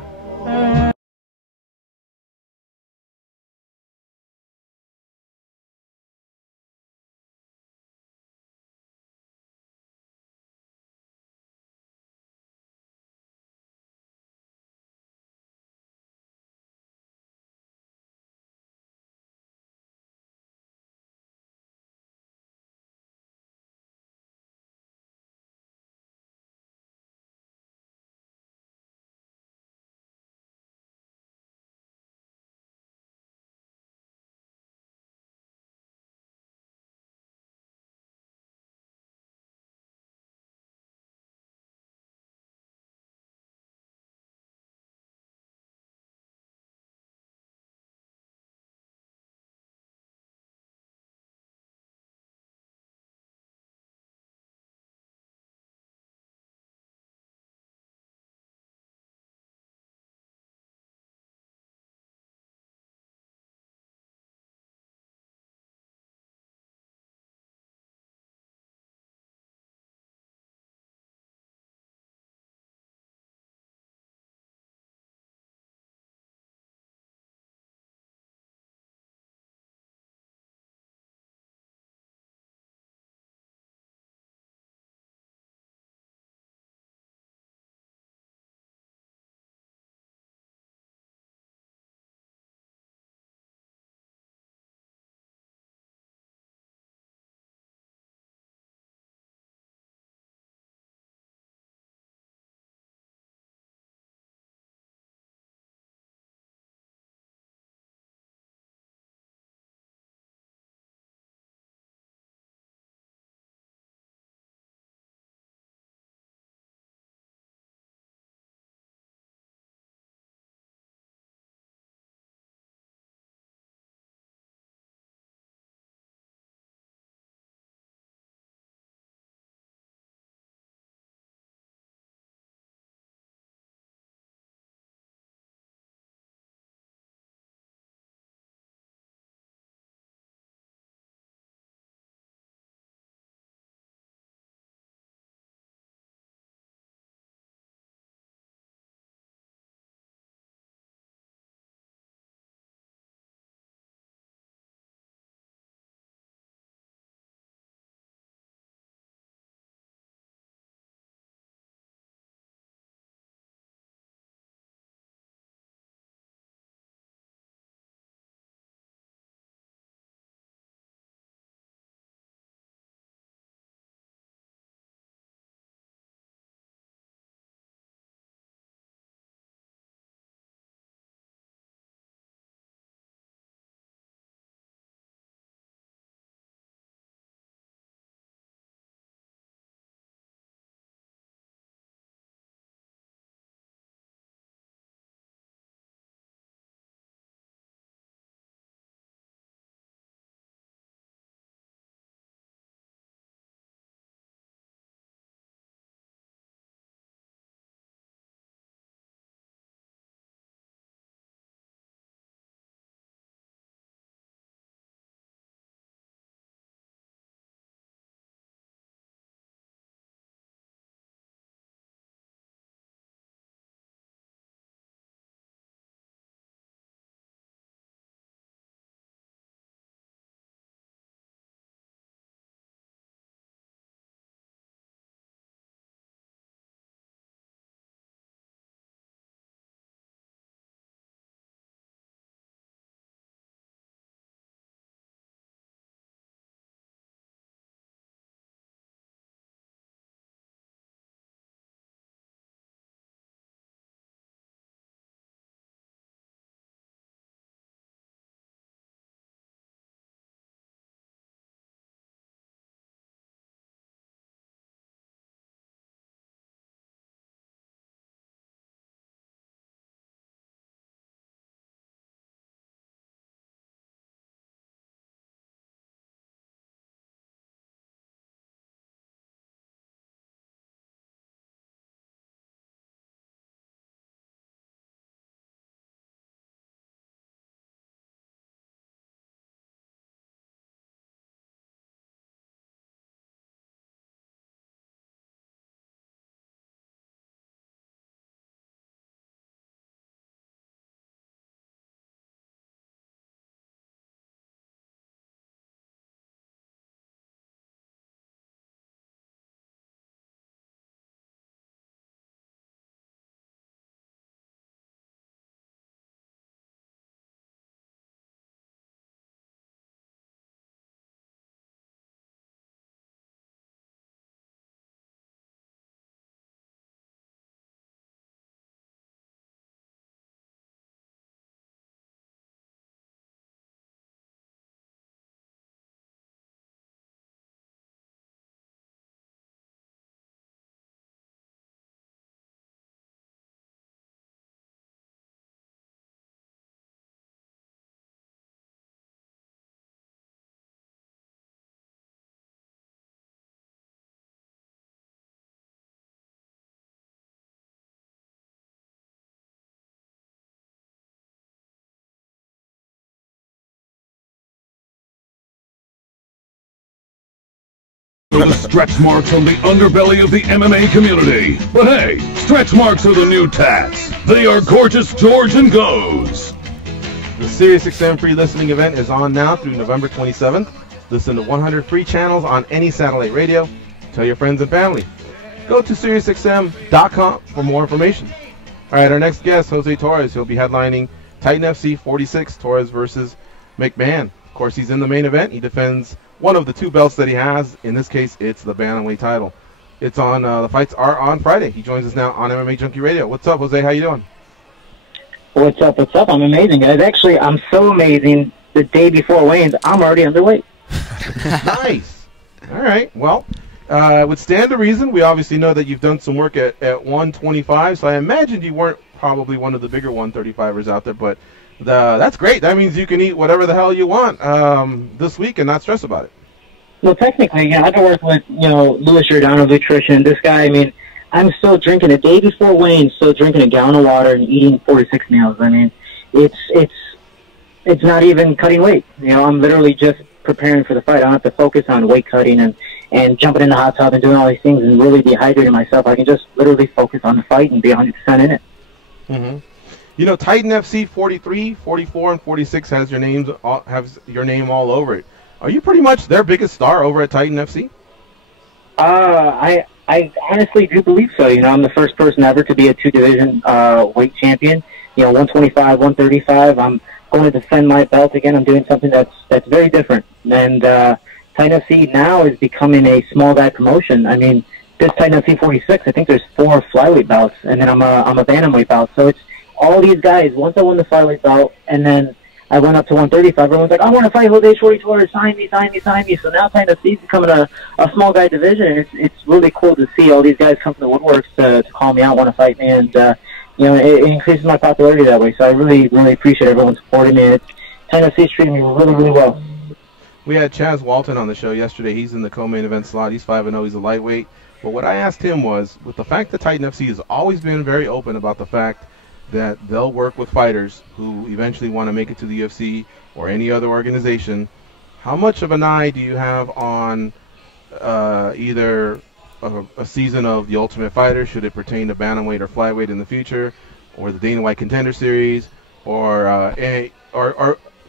are the stretch marks on the underbelly of the MMA community. But hey, stretch marks are the new tats. They are Gorgeous George and Goes. The SiriusXM free listening event is on now through November 27th. Listen to 100 free channels on any satellite radio. Tell your friends and family. Go to SiriusXM.com for more information. All right, our next guest, Jose Torres. He'll be headlining Titan FC 46, Torres versus McMahon. Of course, he's in the main event. He defends one of the 2 belts that he has. In this case, it's the bantamweight title. It's on. The fights are on Friday. He joins us now on MMA Junkie Radio. What's up, Jose? How you doing? What's up? What's up? I'm amazing, guys. Actually, I'm so amazing. The day before weigh-ins, I'm already underweight. Nice. All right. Well, it would stand to reason. We obviously know that you've done some work at 125, so I imagined you weren't probably one of the bigger 135ers out there, but that's great. That means you can eat whatever the hell you want this week and not stress about it. Well, technically, yeah, I've been working with, Louis Giordano Nutrition. This guy, I mean, I'm still drinking a day before weighing, still drinking a gallon of water and eating 46 meals. I mean, it's not even cutting weight. I'm literally just preparing for the fight. I don't have to focus on weight cutting and jumping in the hot tub and doing all these things and really dehydrating myself. I can just literally focus on the fight and be 100% in it. Mm-hmm. Titan FC 43, 44, and 46 has your name all over it. Are you pretty much their biggest star over at Titan FC? I honestly do believe so. I'm the first person ever to be a 2-division weight champion. 125, 135. I'm going to defend my belt again. I'm doing something that's very different. And Titan FC now is becoming a small guy promotion. I mean, this Titan FC 46, I think there's 4 flyweight bouts, and then I'm a bantamweight bout. So it's all these guys. Once I won the flyweight bout, and then I went up to 135. Everyone's like, I want to fight Jose Torres. Sign me. So now Titan FC is becoming a small guy division, and it's really cool to see all these guys come from the woodworks to call me out, want to fight me, and it increases my popularity that way. So I really, really appreciate everyone supporting me. Titan FC is treating me really, really well. We had Chaz Walton on the show yesterday. He's in the co-main event slot. He's 5-0. He's a lightweight. But what I asked him was, with the fact that Titan FC has always been very open about the fact that they'll work with fighters who eventually want to make it to the UFC or any other organization, how much of an eye do you have on either a season of The Ultimate Fighter, should it pertain to bantamweight or flyweight in the future, or the Dana White Contender Series, or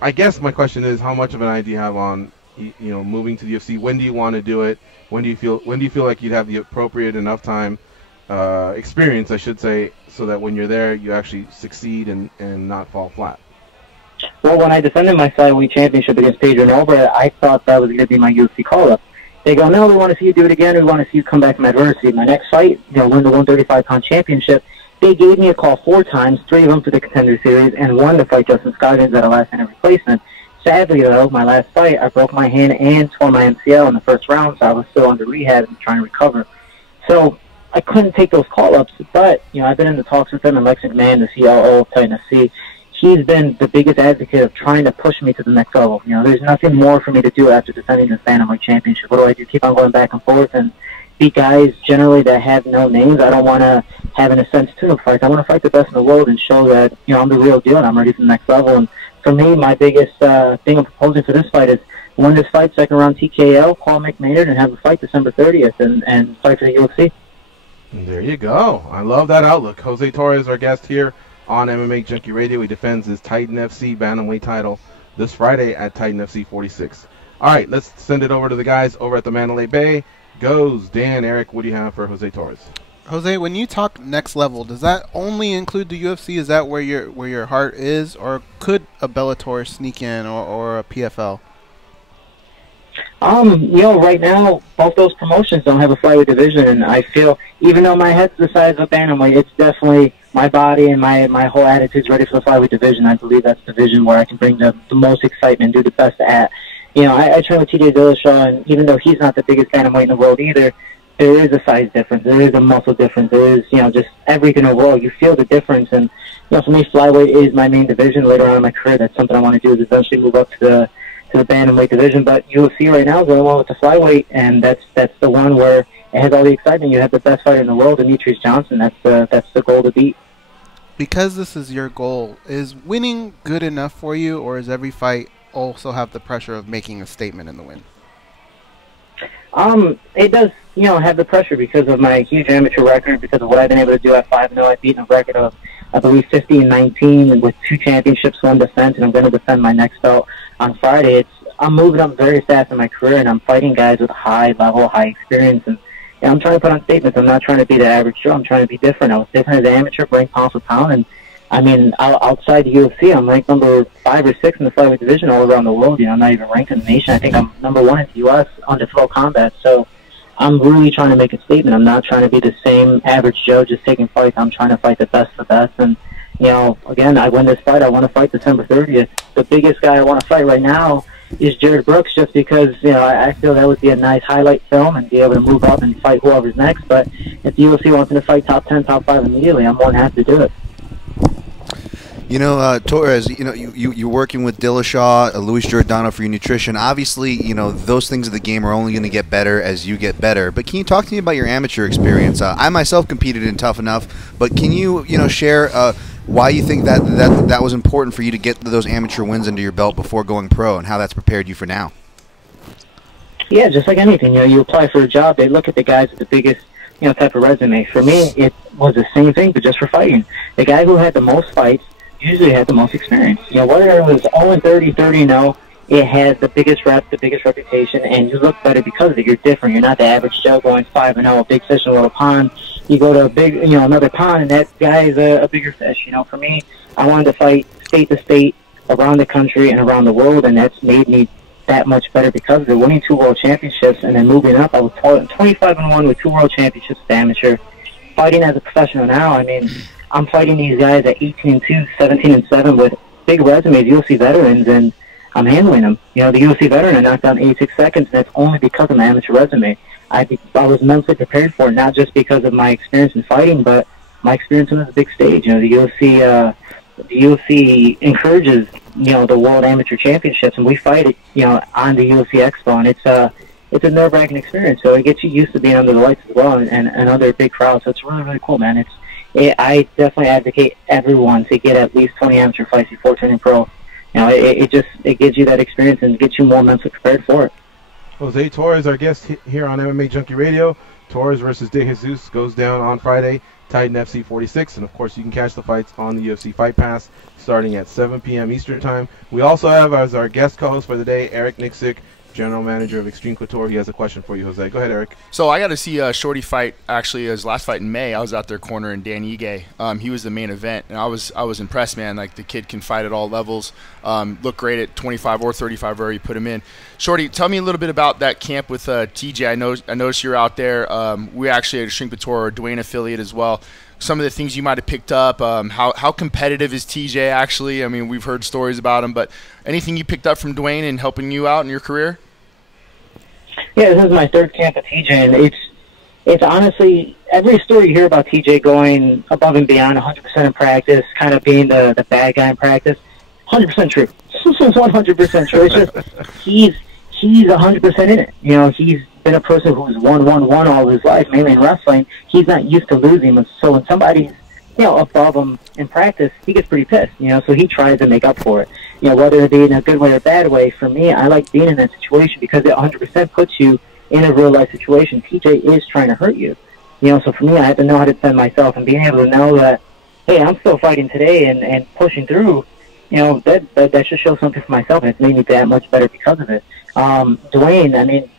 I guess my question is, how much of an eye do you have on moving to the UFC? When do you want to do it? When do you feel like you'd have the appropriate enough time, experience, I should say, so that when you're there, you actually succeed and not fall flat? Well, when I defended my flyweight championship against Pedro Nova, I thought that was going to be my UFC call-up. They go, no, we want to see you do it again. We want to see you come back from adversity. My next fight, win the 135-pound championship. They gave me a call 4 times, 3 of them for the Contender Series, and 1 to fight Justin Scoggins at a last-minute replacement. Sadly, though, my last fight, I broke my hand and tore my MCL in the first round, so I was still under rehab and trying to recover. So I couldn't take those call-ups, but I've been in the talks with him, and Lex McMahon, the COO of Titan FC, he's been the biggest advocate of trying to push me to the next level. There's nothing more for me to do after defending this bantamweight championship. What do I do? Keep on going back and forth and beat guys generally that have no names. I don't want to have, in a sense, tune-up fights. I want to fight the best in the world and show that I'm the real deal and I'm ready for the next level. And for me, my biggest thing I'm proposing for this fight is win this fight, second round TKO, call Gray Maynard, and have a fight December 30th and fight for the UFC. There you go. I love that outlook. Jose Torres, our guest here on MMA Junkie Radio. He defends his Titan FC bantamweight title this Friday at Titan FC 46. All right, let's send it over to the guys over at the Mandalay Bay. Goes Dan, Eric, what do you have for Jose Torres? Jose, when you talk next level, does that only include the UFC? Is that where your heart is, or could a Bellator sneak in, or a PFL? Right now, both those promotions don't have a flyweight division, and I feel, even though my head's the size of a bantamweight, it's definitely my body and my whole attitude's ready for the flyweight division. I believe that's the division where I can bring the most excitement, do the best at. I train with TJ Dillashaw, and even though he's not the biggest bantamweight in the world either, there is a size difference, there is a muscle difference, there is, just everything overall. You feel the difference, and, for me, flyweight is my main division. Later on in my career, that's something I want to do, is eventually move up to the bantamweight division. But UFC right now is going on with the flyweight, and that's the one where it has all the excitement. You have the best fighter in the world, Demetrius Johnson. That's the goal to beat. Because this is your goal, is winning good enough for you, or is every fight also have the pressure of making a statement in the win? It does, have the pressure because of my huge amateur record, because of what I've been able to do at 5-0. I've beaten a record of, I believe, 50-19, and with 2 championships, 1 defense, and I'm going to defend my next belt on Friday. I'm moving up very fast in my career, and I'm fighting guys with high level, high experience, and I'm trying to put on statements. I'm not trying to be the average Joe. I'm trying to be different. I was different as an amateur, bring pound for pound, and I mean, outside the UFC, I'm ranked number 5 or 6 in the flyweight division all around the world. I'm not even ranked in the nation. I think I'm number 1 in the U.S. under flow combat. So I'm really trying to make a statement. I'm not trying to be the same average Joe just taking fights. I'm trying to fight the best of the best. And, again, I win this fight. I want to fight December 30th. The biggest guy I want to fight right now is Jared Brooks, just because, I feel that would be a nice highlight film and be able to move up and fight whoever's next. But if the UFC wants me to fight top 10, top 5 immediately, I'm more than happy to do it. Torres, you're working with Dillashaw, Luis Giordano for your nutrition. Obviously, those things of the game are only going to get better as you get better. But can you talk to me about your amateur experience? I myself competed in Tough Enough, but can you, share why you think that was important for you to get those amateur wins under your belt before going pro, and how that's prepared you for now? Yeah, just like anything, you apply for a job, they look at the guys with the biggest, type of resume. For me, it was the same thing, but just for fighting. The guy who had the most fights usually had the most experience. Whether it was 0-30, 30-0, it had the biggest rep, the biggest reputation, and you look better because of it. You're different. You're not the average Joe going 5-0, a big fish in a little pond. You go to a big, another pond, and that guy is a bigger fish. For me, I wanted to fight state to state, around the country and around the world, and that's made me that much better because of it. Winning 2 world championships and then moving up, I was 25-1 with 2 world championships as amateur. Fighting as a professional now, I mean, I'm fighting these guys at 18-2, 17-7 with big resumes, UFC veterans, and I'm handling them. The UFC veteran I knocked down 86 seconds, and that's only because of my amateur resume. I was mentally prepared for it, not just because of my experience in fighting, but my experience on this big stage. The UFC encourages, the World Amateur Championships, and we fight it, on the UFC Expo, and it's a nerve-wracking experience. So it gets you used to being under the lights as well, and under a big crowd. So it's really, really cool, man. I definitely advocate everyone to get at least 20 amateur fights before turning pro. It gives you that experience and gets you more mentally prepared for it. Jose Torres, our guest here on MMA Junkie Radio. Torres versus De Jesus goes down on Friday, Titan FC 46, and of course you can catch the fights on the UFC Fight Pass starting at 7 p.m. Eastern Time. We also have as our guest co-host for the day, Eric Nicksick, General Manager of Xtreme Couture. He has a question for you, Jose. Go ahead, Eric. So I got to see Shorty fight, actually, his last fight in May. I was out there cornering Dan Ige. He was the main event, and I was impressed, man. Like, the kid can fight at all levels. Look great at 25 or 35 where you put him in. Shorty, tell me a little bit about that camp with TJ. I noticed you're out there. We actually at Xtreme Couture, a Dwayne affiliate as well. Some of the things you might have picked up, how competitive is TJ actually? I mean, we've heard stories about him, but anything you picked up from Dwayne in helping you out in your career? Yeah, this is my 3rd camp with TJ, and it's honestly, every story you hear about TJ going above and beyond, 100% in practice, kind of being the bad guy in practice, 100% true. 100% true. It's just, he's 100% in it. He's been a person who's won all his life, mainly in wrestling. He's not used to losing, so when somebody's, above him in practice, he gets pretty pissed, so he tries to make up for it. Whether it be in a good way or bad way, for me, I like being in that situation because it 100% puts you in a real-life situation. TJ is trying to hurt you. So for me, I have to know how to defend myself, and being able to know that, hey, I'm still fighting today and pushing through, that should show something for myself, and it's made me that much better because of it. Dwayne, I mean,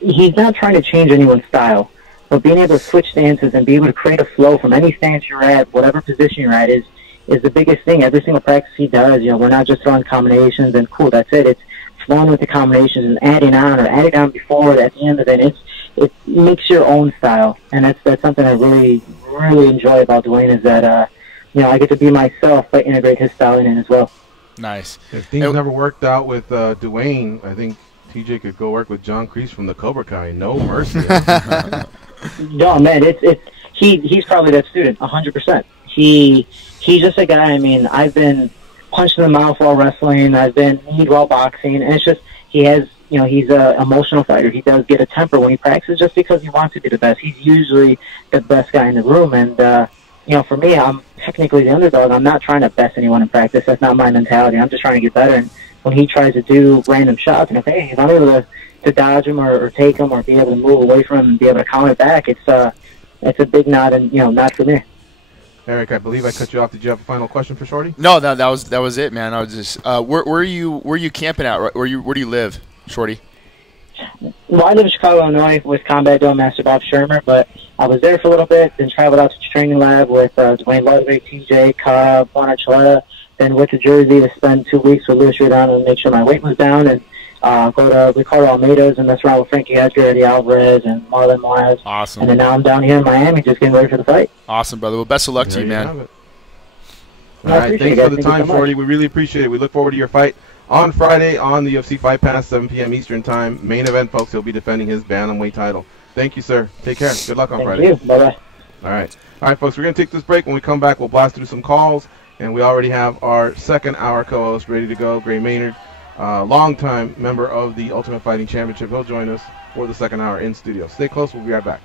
he's not trying to change anyone's style, but being able to switch stances and be able to create a flow from any stance you're at, whatever position you're at, is the biggest thing. Every single practice he does, we're not just throwing combinations and cool, that's it. It's flowing with the combinations and adding on or adding on before, at the end of it. It makes your own style, and that's something I really, really enjoy about Dwayne, is that, I get to be myself but integrate his style in it as well. Nice. If things never worked out with Dwayne, I think TJ could go work with John Kreese from the Cobra Kai. No mercy. No, man, he's probably that student, 100%. He's just a guy. I mean, I've been punched in the mouth while wrestling. I've been kneed while boxing, and it's just he's an emotional fighter. He does get a temper when he practices, just because he wants to be the best. He's usually the best guy in the room, and for me, I'm technically the underdog. I'm not trying to best anyone in practice. That's not my mentality. I'm just trying to get better. And when he tries to do random shots, and if I'm able to dodge him or take him or be able to move away from him and be able to counter back, it's a big nod, and not for me. Eric, I believe I cut you off. Did you have a final question for Shorty? No, that was it, man. I was just where are you camping at? Where do you live, Shorty? Well, I live in Chicago, Illinois, with Combat Dome Master Bob Shermer, but I was there for a little bit, then traveled out to the training lab with Dwayne Ludwig, TJ, Cobb, Juan Archuleta, then went to Jersey to spend 2 weeks with Louis Rodon and make sure my weight was down, and go to Ricardo Almeida's and mess around with Frankie Edgar, Eddie Alvarez, and Marlon Moraes. Awesome. And then now I'm down here in Miami just getting ready for the fight. Awesome, brother. Well, best of luck to you, man. All right, thanks for the time, Shorty. We really appreciate it. We look forward to your fight on Friday on the UFC Fight Pass, 7 p.m. Eastern Time. Main event, folks. He'll be defending his bantamweight title. Thank you, sir. Take care. Good luck on Friday. Thank you. Bye-bye. All right, folks. We're going to take this break. When we come back, we'll blast through some calls. And we already have our second hour co-host ready to go, Gray Maynard, longtime member of the Ultimate Fighting Championship. He'll join us for the second hour in studio. Stay close. We'll be right back.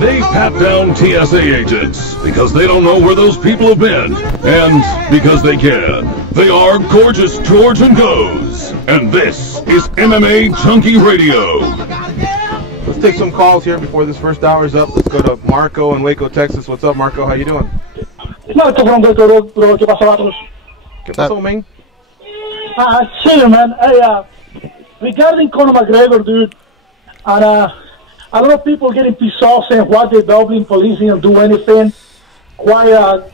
They pat down TSA agents because they don't know where those people have been, and because they can. They are Gorgeous George and Goes, and this is MMA Junkie Radio. Let's take some calls here before this first hour is up. Let's go to Marco in Waco, Texas. What's up, Marco? How you doing? Marco from Waco, bro. ¿Qué pasó, vatos? ¿Qué pasó, man? Shit, man. Hey, regarding Conor McGregor, dude, and a lot of people getting pissed off saying why the Dublin police didn't do anything, why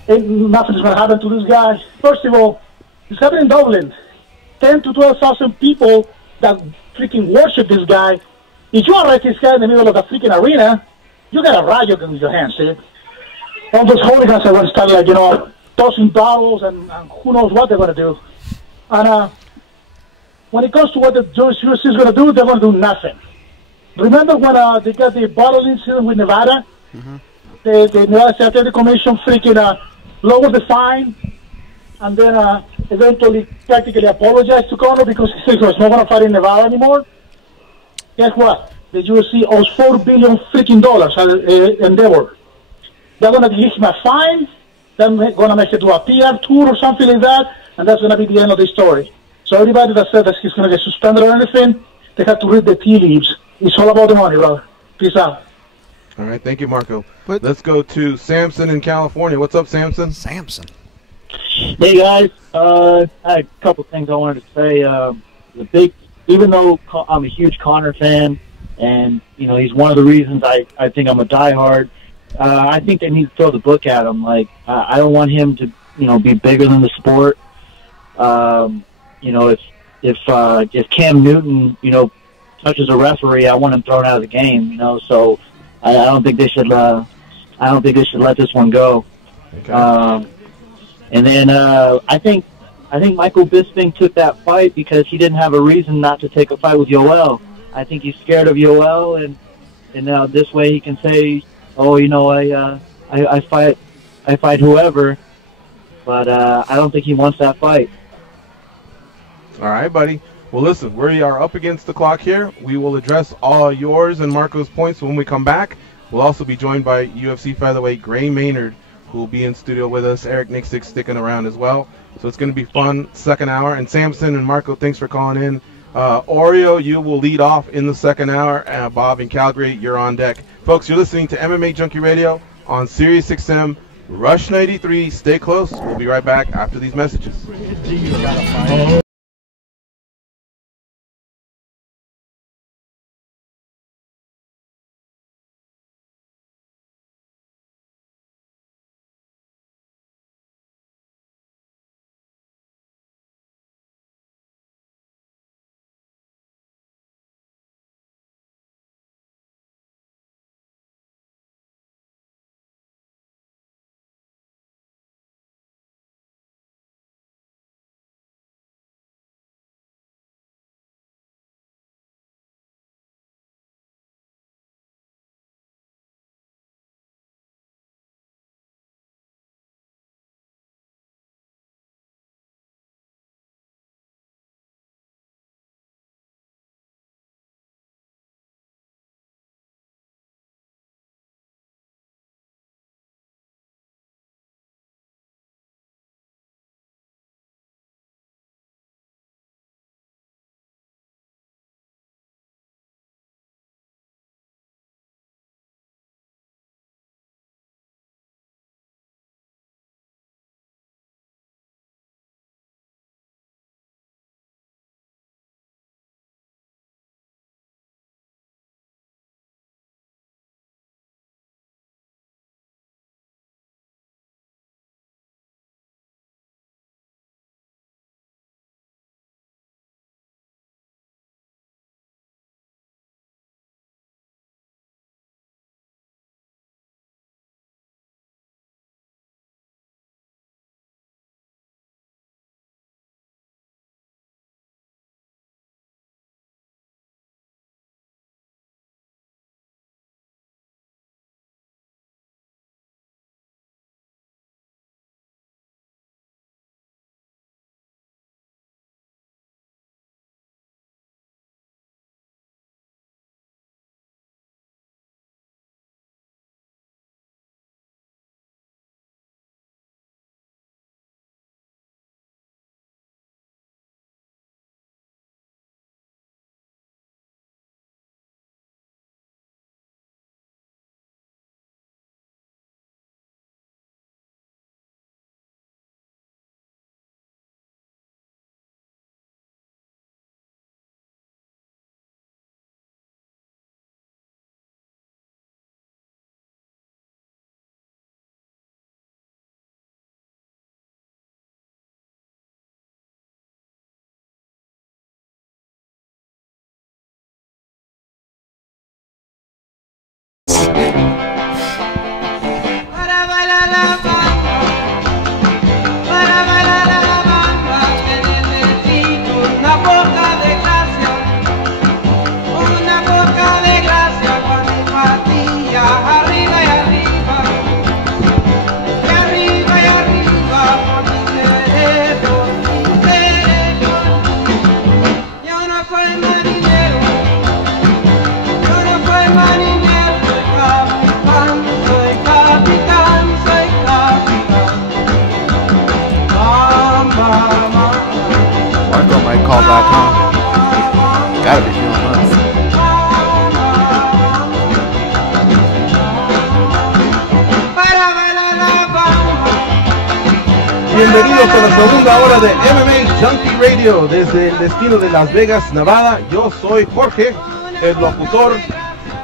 nothing's going to happen to this guy. First of all, it's happening in Dublin. 10 to 12,000 people that freaking worship this guy. If you arrest this guy in the middle of the freaking arena, you got a riot with your hands, dude. All those hooligans are going to start, like, tossing bottles and who knows what they're going to do. And when it comes to what the UFC is going to do, they're going to do nothing. Remember when they got the bottle incident with Nevada? Mm-hmm. The Nevada Athletic Commission freaking lowered the fine and then eventually practically apologized to Conor because he said he was not going to fight in Nevada anymore. Guess what? the UFC owes $4 billion freaking dollars at Endeavor. They're going to give him a fine. They're going to make it do a PR tour or something like that, and that's going to be the end of the story. So everybody that said that he's going to get suspended or anything, they have to read the tea leaves. It's all about the money, brother. Peace out. All right, thank you, Marco. Let's go to Samson in California. What's up, Samson? Samson. Hey guys, I had a couple things I wanted to say. Even though I'm a huge Conor fan, and he's one of the reasons I think I'm a diehard. I think they need to throw the book at him. Like I don't want him to be bigger than the sport. If Cam Newton touches a referee, I want him thrown out of the game. So I don't think they should. I don't think they should let this one go. Okay. And then I think Michael Bisping took that fight because he didn't have a reason not to take a fight with Yoel. I think he's scared of Yoel, and this way he can say, "Oh, I fight whoever," but I don't think he wants that fight. All right, buddy. Well, listen, we are up against the clock here. We will address all yours and Marco's points when we come back. We'll also be joined by UFC featherweight Gray Maynard, who will be in studio with us. Eric Nicksick sticking around as well. So it's going to be fun second hour. And Samson and Marco, thanks for calling in. Oreo, you will lead off in the second hour. Bob in Calgary, you're on deck. Folks, you're listening to MMA Junkie Radio on Sirius XM, Rush 93. Stay close. We'll be right back after these messages. Bienvenidos a la segunda hora de MMAjunkie Radio desde el destino de Las Vegas, Nevada. Yo soy Jorge, el locutor,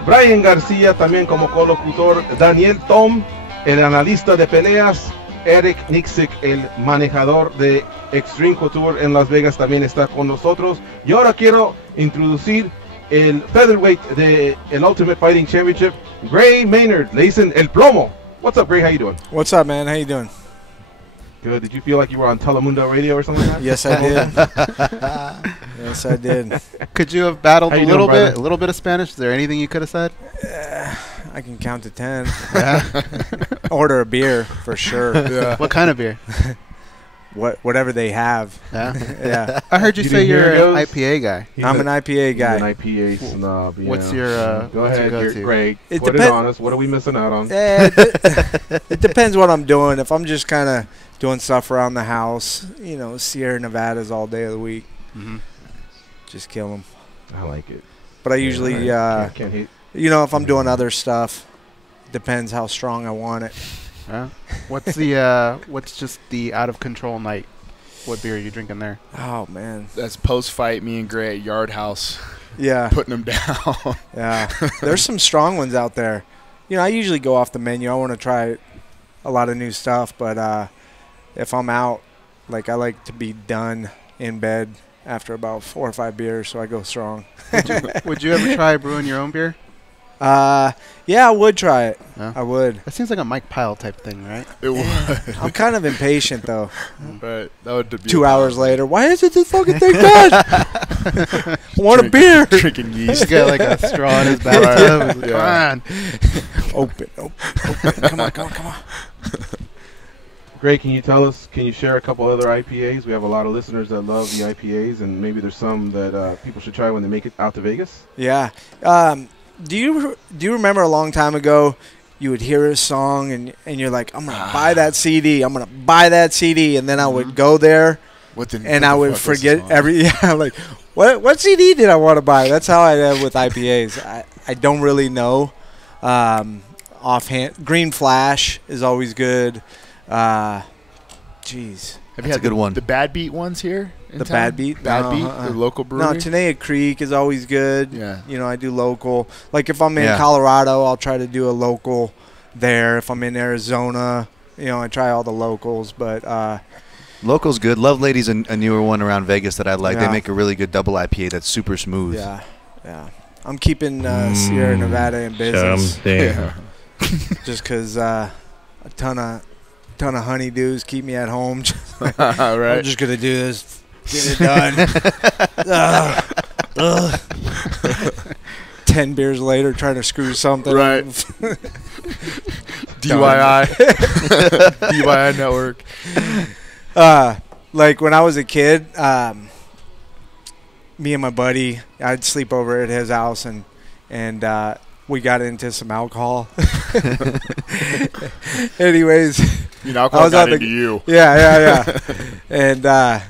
Brian García también como colocutor, Daniel Tom, el analista de peleas, Eric Nicksick, el manejador de Xtreme Couture en Las Vegas, también está con nosotros. Y ahora quiero introducir el featherweight de el Ultimate Fighting Championship, Gray Maynard. Le dicen el plomo. What's up, Gray? How you doing? What's up, man? How you doing? Good. Did you feel like you were on Telemundo Radio or something like that? Yes, I did. Yes, I did. Could you have battled How a you little doing, bit, brother? a little bit of Spanish? Is there anything you could have said? I can count to 10. Yeah. Order a beer for sure. Yeah. What kind of beer? Whatever they have. Yeah. Yeah. I heard you say you're an IPA guy. I'm an IPA guy. He's an IPA snob. Yeah. What's your Go what's ahead, your you're go-to? great. It Put it depend- on us. What are we missing out on? It depends what I'm doing. If I'm just kind of doing stuff around the house, you know, Sierra Nevadas all day of the week. Mm-hmm. Just kill them. I like it. But I usually, can't hate. you know, if I'm doing other stuff, depends how strong I want it. Yeah. What's the what's just the out of control night? What beer are you drinking there? Oh man, That's post-fight, me and Gray at Yard House, yeah, putting them down. yeah. There's some strong ones out there. You know, I usually go off the menu. I want to try a lot of new stuff, but if I'm out, like I like to be done in bed after about 4 or 5 beers, so I go strong. Would you ever try brewing your own beer? Yeah, I would try it. Yeah. I would. That seems like a Mike Pyle type thing, right? It was. I'm kind of impatient though. But that would be 2 hours later, why isn't this fucking thing done? I want a beer. Drinking He's yeast. got like a straw in his bathtub. Come on. Open. Come on. Gray, can you tell us? Can you share a couple other IPAs? We have a lot of listeners that love the IPAs, and maybe there's some that people should try when they make it out to Vegas. Yeah. Do you remember a long time ago, you would hear a song and you're like, I'm gonna buy that CD. I'm gonna buy that CD, and then I would go there and I would forget like what CD did I want to buy? That's how I am with IPAs. I don't really know. Offhand, Green Flash is always good. Jeez. Have That's a good one. The Bad Beat ones here? in The town? Bad Beat? Bad No, Beat, the local brewery? No, Tenaya Creek is always good. Yeah. You know, I do local. Like if I'm in Yeah. Colorado, I'll try to do a local there. If I'm in Arizona, you know, I try all the locals. But Local's good. Love Lady's a newer one around Vegas that I like. Yeah. They make a really good double IPA that's super smooth. yeah. I'm keeping Sierra Nevada in business. Yeah. Just because a ton of honeydews keep me at home. Right. I'm just gonna do this, get it done. 10 beers later, trying to screw something. Right. DIY. DIY network. Like when I was a kid, me and my buddy, I'd sleep over at his house, and we got into some alcohol. Anyways, you know, alcohol got into you. Yeah. And I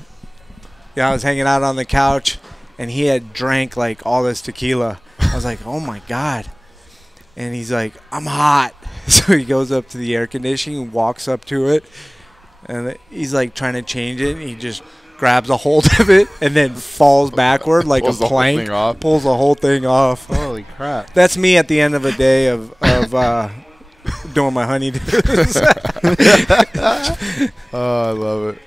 was hanging out on the couch, and he had drank like all this tequila. I was like, oh my God. And he's like, I'm hot. So he goes up to the air conditioning and walks up to it, and he's like trying to change it, and he just grabs a hold of it and then falls backward like a plank, pulls the whole thing off. Holy crap. That's me at the end of a day of doing my honeydews. Oh, I love it.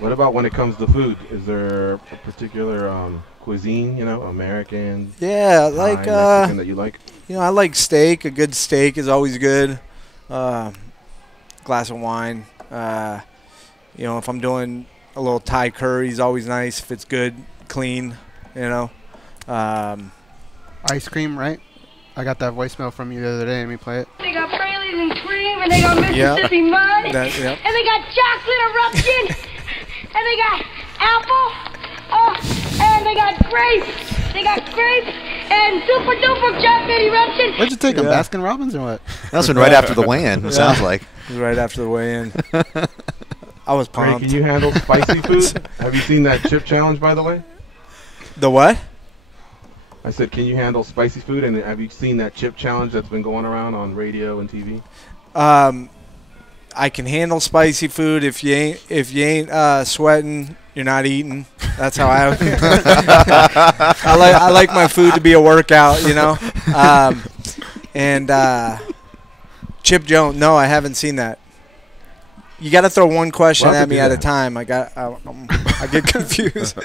What about when it comes to food? Is there a particular cuisine, you know, American? Yeah, like Mexican that you like? You know, I like steak. A good steak is always good. Glass of wine. You know, if I'm doing a little Thai curry is always nice if it's good, clean, you know. Ice cream, right? I got that voicemail from you the other day. Let me play it. They got Baileys and cream, and they got Mississippi mud, and they got chocolate eruption, and they got apple, and they got grapes. They got grapes and super duper chocolate eruption. Where'd you take them, Baskin Robbins or what? That's been right after the weigh-in, it sounds like. It was right after the weigh-in. I was Gray, pumped. can you handle spicy food? Have you seen that chip challenge, by the way? The what? I said, can you handle spicy food? And have you seen that chip challenge that's been going around on radio and TV? I can handle spicy food. If you ain't sweating, you're not eating. That's how I. I like my food to be a workout, you know. Chip Jones. No, I haven't seen that. You got to throw one question at me at a time. I get confused.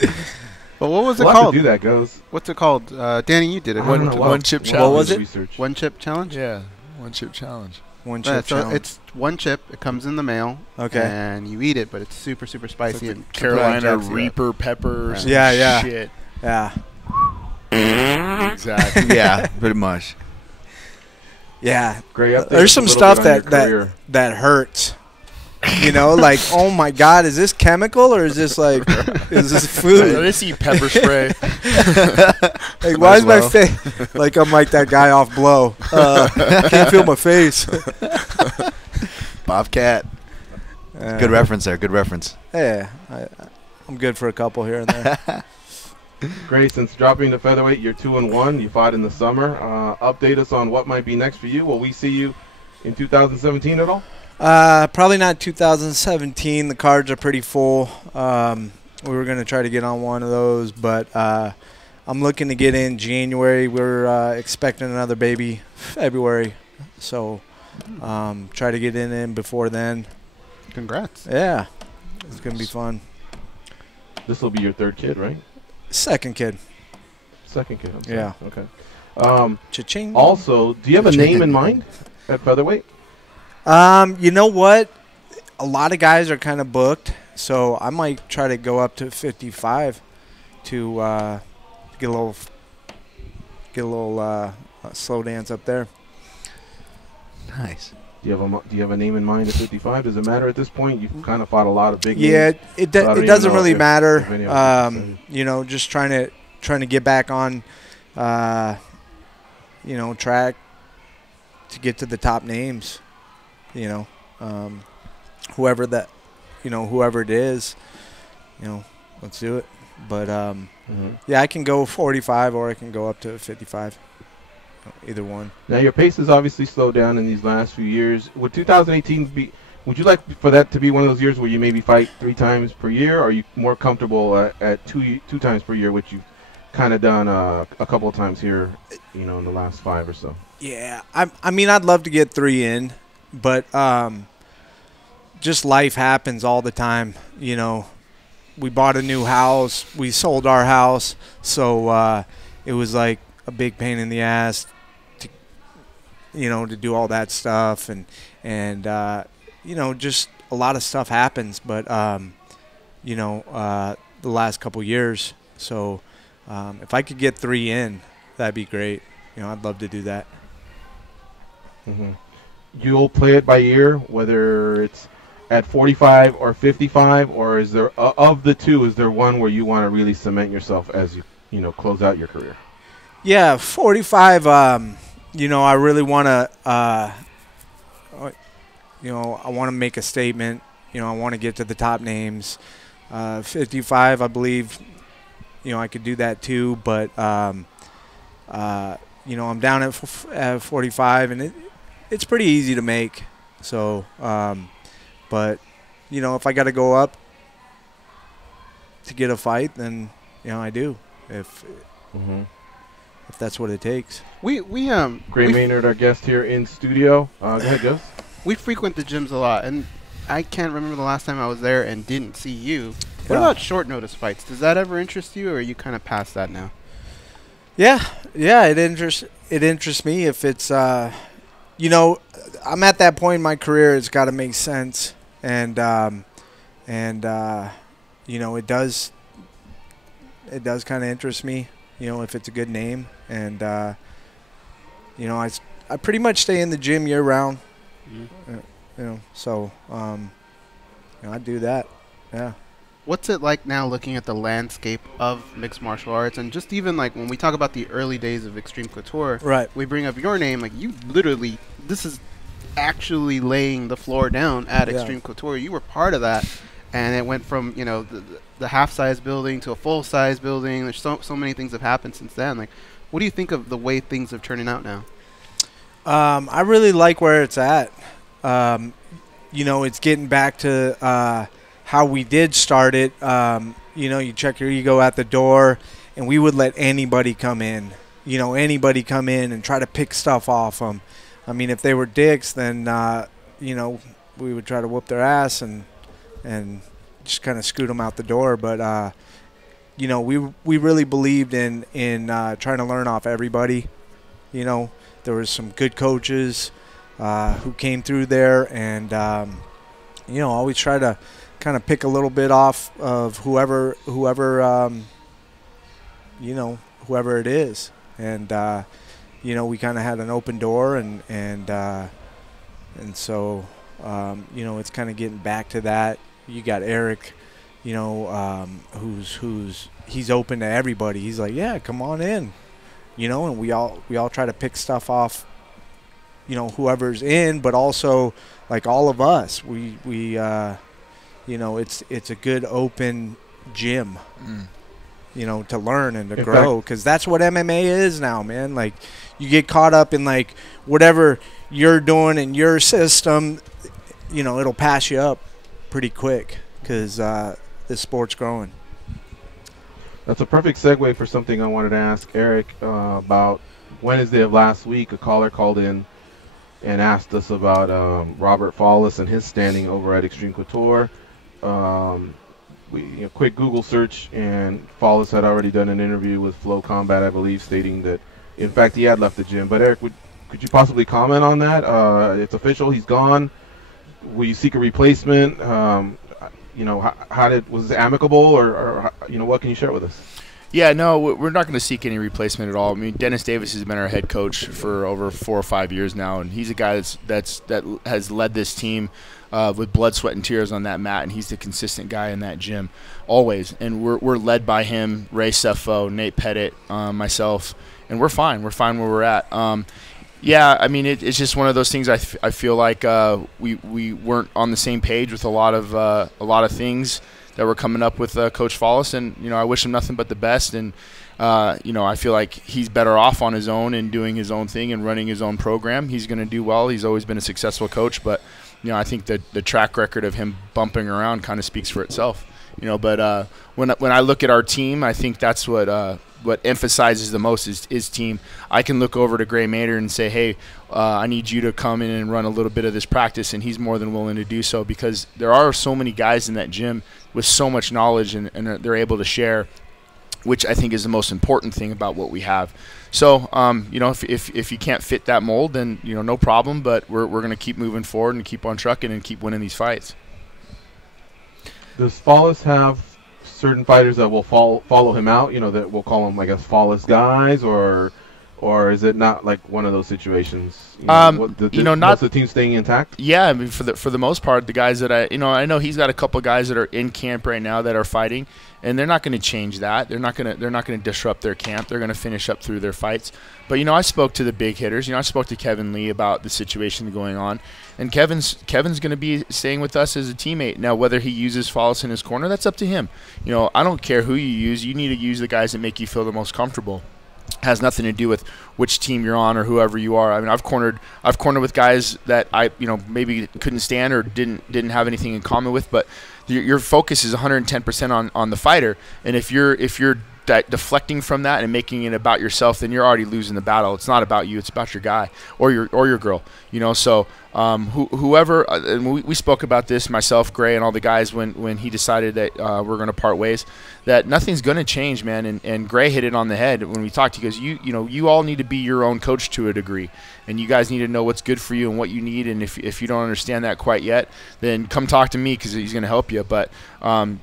But what was it We'll called? have to do that, Goes. What's it called? Danny, you did it. One chip challenge. What was it? Research. One chip challenge? Yeah, one chip challenge. One chip So challenge. it's one chip. It comes in the mail. Okay. And you eat it, but it's super, super spicy. Like and Carolina Reaper peppers. Yeah. Shit. Yeah. Exactly. Yeah, pretty much. Yeah. Gray, update There's us a some little stuff bit on your that career. that hurts. You know, like, oh my God, is this chemical or is this like, is this food? Let's eat pepper spray. Like, why is my face like I'm like that guy off Blow? Can't feel my face. Bobcat. Good reference there. Good reference. Yeah, I'm good for a couple here and there. Gray, since dropping the featherweight, you're 2-1. You fought in the summer. Update us on what might be next for you. Will we see you in 2017 at all? Probably not 2017. The cards are pretty full. We were going to try to get on one of those, but I'm looking to get in January. We're expecting another baby February, so try to get in before then. Congrats. Yeah, it's going to be fun. This will be your third kid, right? Second kid. Second kid. I'm sorry. Yeah. Okay. Cha-ching. Also, do you have a name in mind at featherweight? You know what? A lot of guys are kind of booked, so I might try to go up to 55 to get a little slow dance up there. Nice. Do you have a name in mind at 55? Does it matter at this point? You've kind of fought a lot of big Yeah, names. it So I don't even doesn't know really if matter. any of us are excited. You know, just trying to get back on, track to get to the top names. You know, whoever it is, let's do it. But yeah, I can go 45 or I can go up to 55. Either one. Now your pace has obviously slowed down in these last few years. Would 2018 be? Would you like for that to be one of those years where you maybe fight 3 times per year, or are you more comfortable at two times per year, which you've kind of done a couple of times here, in the last 5 or so? Yeah, I mean, I'd love to get 3 in, but just life happens all the time. We bought a new house, we sold our house, so it was like a big pain in the ass to do all that stuff, and just a lot of stuff happens. But the last couple years, so if I could get 3 in, that'd be great. I'd love to do that. You'll play it by ear, whether it's at 45 or 55, or is there of the two? Is there one where you want to really cement yourself as you close out your career? Yeah, 45. I really want to. I want to make a statement. I want to get to the top names. 55, I believe. I could do that too, but I'm down at 45, and it's pretty easy to make. So, but if I got to go up to get a fight, then I do. If that's what it takes. Gray Maynard, our guest here in studio. Go ahead, Gus. We frequent the gyms a lot, and I can't remember the last time I was there and didn't see you. What Yeah. about short notice fights? Does that ever interest you, or are you kind of past that now? Yeah, it interests me if it's I'm at that point in my career. It's got to make sense, and it does kind of interest me. If it's a good name, and I pretty much stay in the gym year round. So I do that. Yeah. What's it like now looking at the landscape of mixed martial arts, and just even like when we talk about the early days of Xtreme Couture, right? We bring up your name, like you literally, this is actually laying the floor down at Xtreme Couture. You were part of that, and it went from the half-size building to a full-size building. There's so many things have happened since then. Like, what do you think of the way things are turning out now? I really like where it's at. you know, it's getting back to how we did start it. You know, you check your ego at the door, and we would let anybody come in. You know, anybody come in and try to pick stuff off them. I mean, if they were dicks, then, you know, we would try to whoop their ass and just kind of scoot them out the door. But, you know, we really believed in trying to learn off everybody. You know, there was some good coaches who came through there, and, you know, always try to kind of pick a little bit off of whoever you know, whoever it is. And, you know, we kind of had an open door, and so, you know, it's kind of getting back to that. You got Eric, you know, he's open to everybody. He's like, yeah, come on in, you know, and we all try to pick stuff off, you know, whoever's in, but also like all of us. We you know, it's a good open gym. You know, to learn and to grow, because that's what MMA is now, man. Like, you get caught up in, like, whatever you're doing in your system, you know, it'll pass you up pretty quick, because this sport's growing. That's a perfect segue for something I wanted to ask Eric about. Wednesday of last week, a caller called in and asked us about Robert Follis and his standing over at Xtreme Couture. Quick Google search, and Follis had already done an interview with Flow Combat, I believe, stating that, in fact, he had left the gym. But Eric, could you possibly comment on that? It's official; he's gone. Will you seek a replacement? You know, was it amicable, or you know, what can you share with us? Yeah, no, we're not going to seek any replacement at all. I mean, Dennis Davis has been our head coach for over 4 or 5 years now, and he's a guy that has led this team with blood, sweat, and tears on that mat, and he's the consistent guy in that gym always. And we're led by him, Ray Seffo, Nate Pettit, myself, and we're fine. We're fine where we're at. Yeah, I mean, it's just one of those things. I feel like we weren't on the same page with a lot of things that were coming up with Coach Follis, and you know, I wish him nothing but the best. And you know, I feel like he's better off on his own and doing his own thing and running his own program. He's going to do well. He's always been a successful coach, but you know, I think that the track record of him bumping around kind of speaks for itself. You know, but when I look at our team, I think that's what emphasizes the most is team. I can look over to Gray Maynard and say, hey, I need you to come in and run a little bit of this practice, and he's more than willing to do so, because there are so many guys in that gym with so much knowledge, and they're able to share, which I think is the most important thing about what we have. So, you know, if you can't fit that mold, then, you know, no problem, but we're going to keep moving forward and keep on trucking and keep winning these fights. Does Follis have certain fighters that will follow him out, you know, that we'll call them, I guess, Follis guys, or is it not like one of those situations? You know, not the team staying intact. Yeah, I mean, for the most part, the guys that I know he's got a couple guys that are in camp right now that are fighting, and they're not going to change that. They're not going to disrupt their camp. They're going to finish up through their fights. But you know, I spoke to the big hitters. You know, I spoke to Kevin Lee about the situation going on, and Kevin's going to be staying with us as a teammate. Now, whether he uses Follis in his corner, that's up to him. You know, I don't care who you use. You need to use the guys that make you feel the most comfortable. Has nothing to do with which team you're on or whoever you are. I mean, I've cornered with guys that I, you know, maybe couldn't stand or didn't have anything in common with, but your focus is 110% on the fighter, and if you're deflecting from that and making it about yourself, then you're already losing the battle. It's not about you; it's about your guy or your girl. You know, so whoever. And we spoke about this, myself, Gray, and all the guys when he decided that we're going to part ways. That nothing's going to change, man. And Gray hit it on the head when we talked. He goes, you know, you all need to be your own coach to a degree, and you guys need to know what's good for you and what you need. And if you don't understand that quite yet, then come talk to me, because he's going to help you. But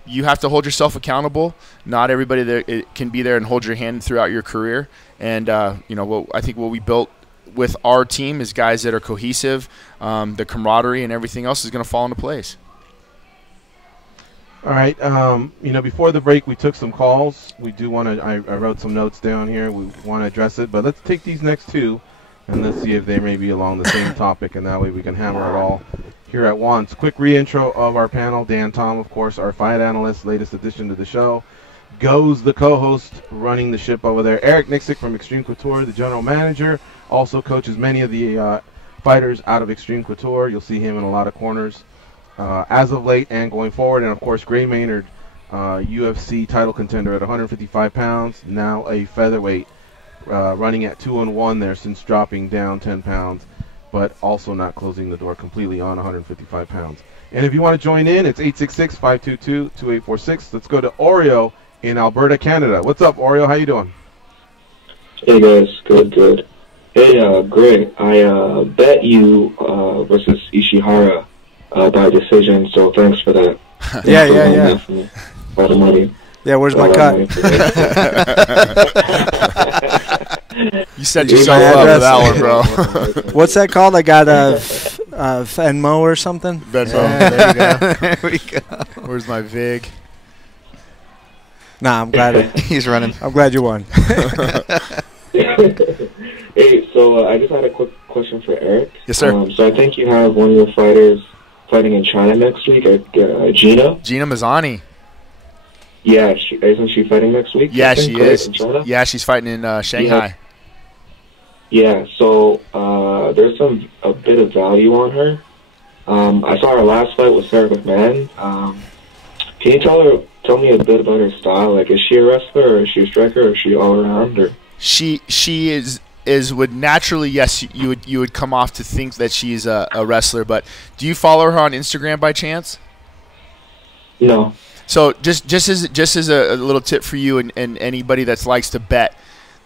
you have to hold yourself accountable. Not everybody there can be there and hold your hand throughout your career. And you know, I think what we built with our team is guys that are cohesive. The camaraderie and everything else is going to fall into place. All right. You know, before the break, we took some calls. We do want to. I wrote some notes down here. We want to address it, but let's take these next two, and let's see if they may be along the same topic, and that way we can hammer it all here at once. Quick reintro of our panel. Dan Tom, of course, our fight analyst, latest addition to the show. Goes the co-host running the ship over there. Eric Nicksick from Xtreme Couture, the general manager, also coaches many of the fighters out of Xtreme Couture. You'll see him in a lot of corners. as of late and going forward. And, of course, Gray Maynard, UFC title contender at 155 pounds, now a featherweight, running at 2-1 there since dropping down 10 pounds, but also not closing the door completely on 155 pounds. And if you want to join in, it's 866-522-2846. Let's go to Oreo in Alberta, Canada. What's up, Oreo? How you doing? Hey, guys. Good. Hey, Gray, I bet you versus Ishihara by decision, so thanks for that. Yeah. All the money. Yeah, where's my cut? You set yourself up with that one, bro. What's that called? I got Venmo or something? Venmo. Yeah, there you go. There we go. Where's my VIG? Nah, I'm glad he's running. I'm glad you won. Hey, so I just had a quick question for Eric. Yes, sir. So I think you have one of your fighters fighting in China next week, Gina. Gina Mazany. Yeah, isn't she fighting next week? Yeah, she is. In China? Yeah, she's fighting in Shanghai. Yeah, so there's a bit of value on her. I saw her last fight with Sarah McMahon. Can you tell me a bit about her style? Like, is she a wrestler, or is she a striker, or is she all around? Or She would naturally, yes, you would come off to think that she's a wrestler. But do you follow her on Instagram by chance? No. So just as a little tip for you and anybody that likes to bet,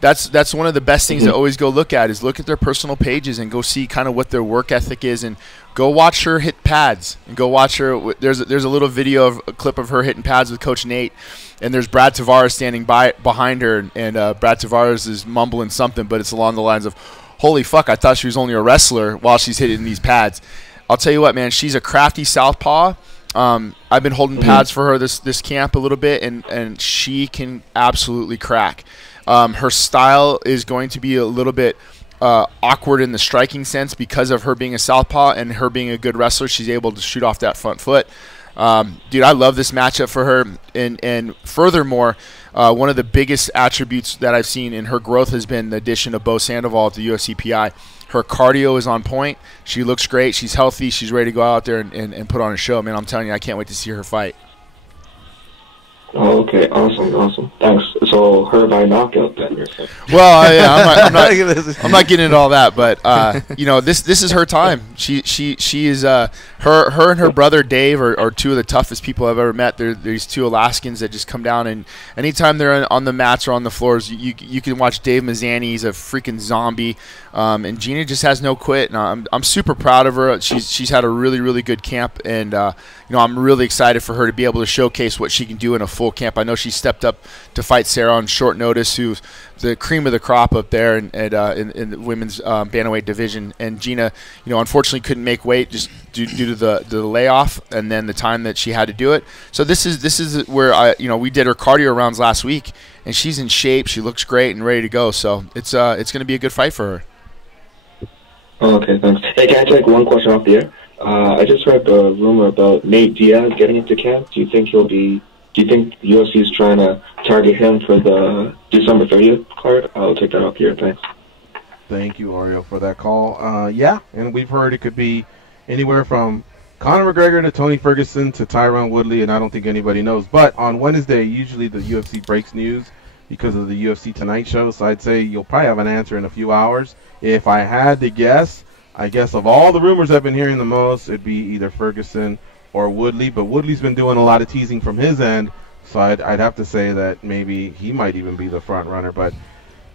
that's one of the best things to always go look at is look at their personal pages and go see kind of what their work ethic is, and go watch her hit pads and go watch her. There's a little video of a clip of her hitting pads with Coach Nate, and there's Brad Tavares standing behind her, and Brad Tavares is mumbling something, but it's along the lines of, "Holy fuck, I thought she was only a wrestler while she's hitting these pads." I'll tell you what, man, she's a crafty southpaw. I've been holding pads for her this camp a little bit, and she can absolutely crack. Her style is going to be a little bit awkward in the striking sense because of her being a southpaw and her being a good wrestler. She's able to shoot off that front foot. Dude, I love this matchup for her. And furthermore, one of the biggest attributes that I've seen in her growth has been the addition of Bo Sandoval at the UFCPI. Her cardio is on point. She looks great. She's healthy. She's ready to go out there and put on a show. Man, I'm telling you, I can't wait to see her fight. Oh, okay, awesome. Thanks. So her by knockout then, you're saying? Well, yeah, I'm not getting into all that, but you know, this is her time. She is her and her brother Dave are two of the toughest people I've ever met. They're these two Alaskans that just come down, and anytime they're on the mats or on the floors, you can watch Dave Mazany. He's a freaking zombie, and Gina just has no quit. And I'm super proud of her. She's had a really good camp, and you know, I'm really excited for her to be able to showcase what she can do in a full camp. I know she stepped up to fight Sarah on short notice, who's the cream of the crop up there in the women's bantamweight division. And Gina, you know, unfortunately couldn't make weight just due to the layoff and then the time that she had to do it. So this is where we did her cardio rounds last week, and she's in shape. She looks great and ready to go. So it's going to be a good fight for her. Oh, okay, thanks. Hey, can I take one question off the air? I just heard the rumor about Nate Diaz getting into camp. Do you think UFC is trying to target him for the December 30th card? I'll take that off here. Thanks. Thank you, Oreo, for that call. Yeah, and we've heard it could be anywhere from Conor McGregor to Tony Ferguson to Tyron Woodley, and I don't think anybody knows. But on Wednesday, usually the UFC breaks news because of the UFC Tonight show, so I'd say you'll probably have an answer in a few hours. If I had to guess, I guess of all the rumors I've been hearing the most, it'd be either Ferguson or Woodley, but Woodley's been doing a lot of teasing from his end, so I'd have to say that maybe he might even be the front runner, but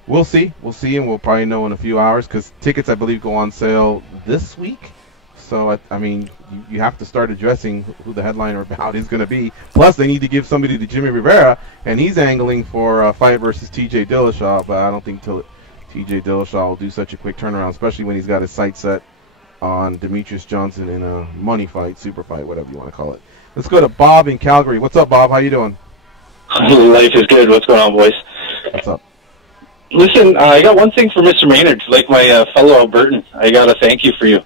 we'll see, and we'll probably know in a few hours, because tickets, I believe, go on sale this week, so, I mean, you have to start addressing who the headliner bout is going to be, plus they need to give somebody to Jimmy Rivera, and he's angling for a fight versus TJ Dillashaw, but I don't think TJ Dillashaw will do such a quick turnaround, especially when he's got his sights set on Demetrius Johnson in a money fight, super fight, whatever you want to call it. Let's go to Bob in Calgary. What's up, Bob? How you doing? Life is good. What's going on, boys? What's up? Listen, I got one thing for Mr. Maynard. Like my fellow Albertan, I got to thank you for you.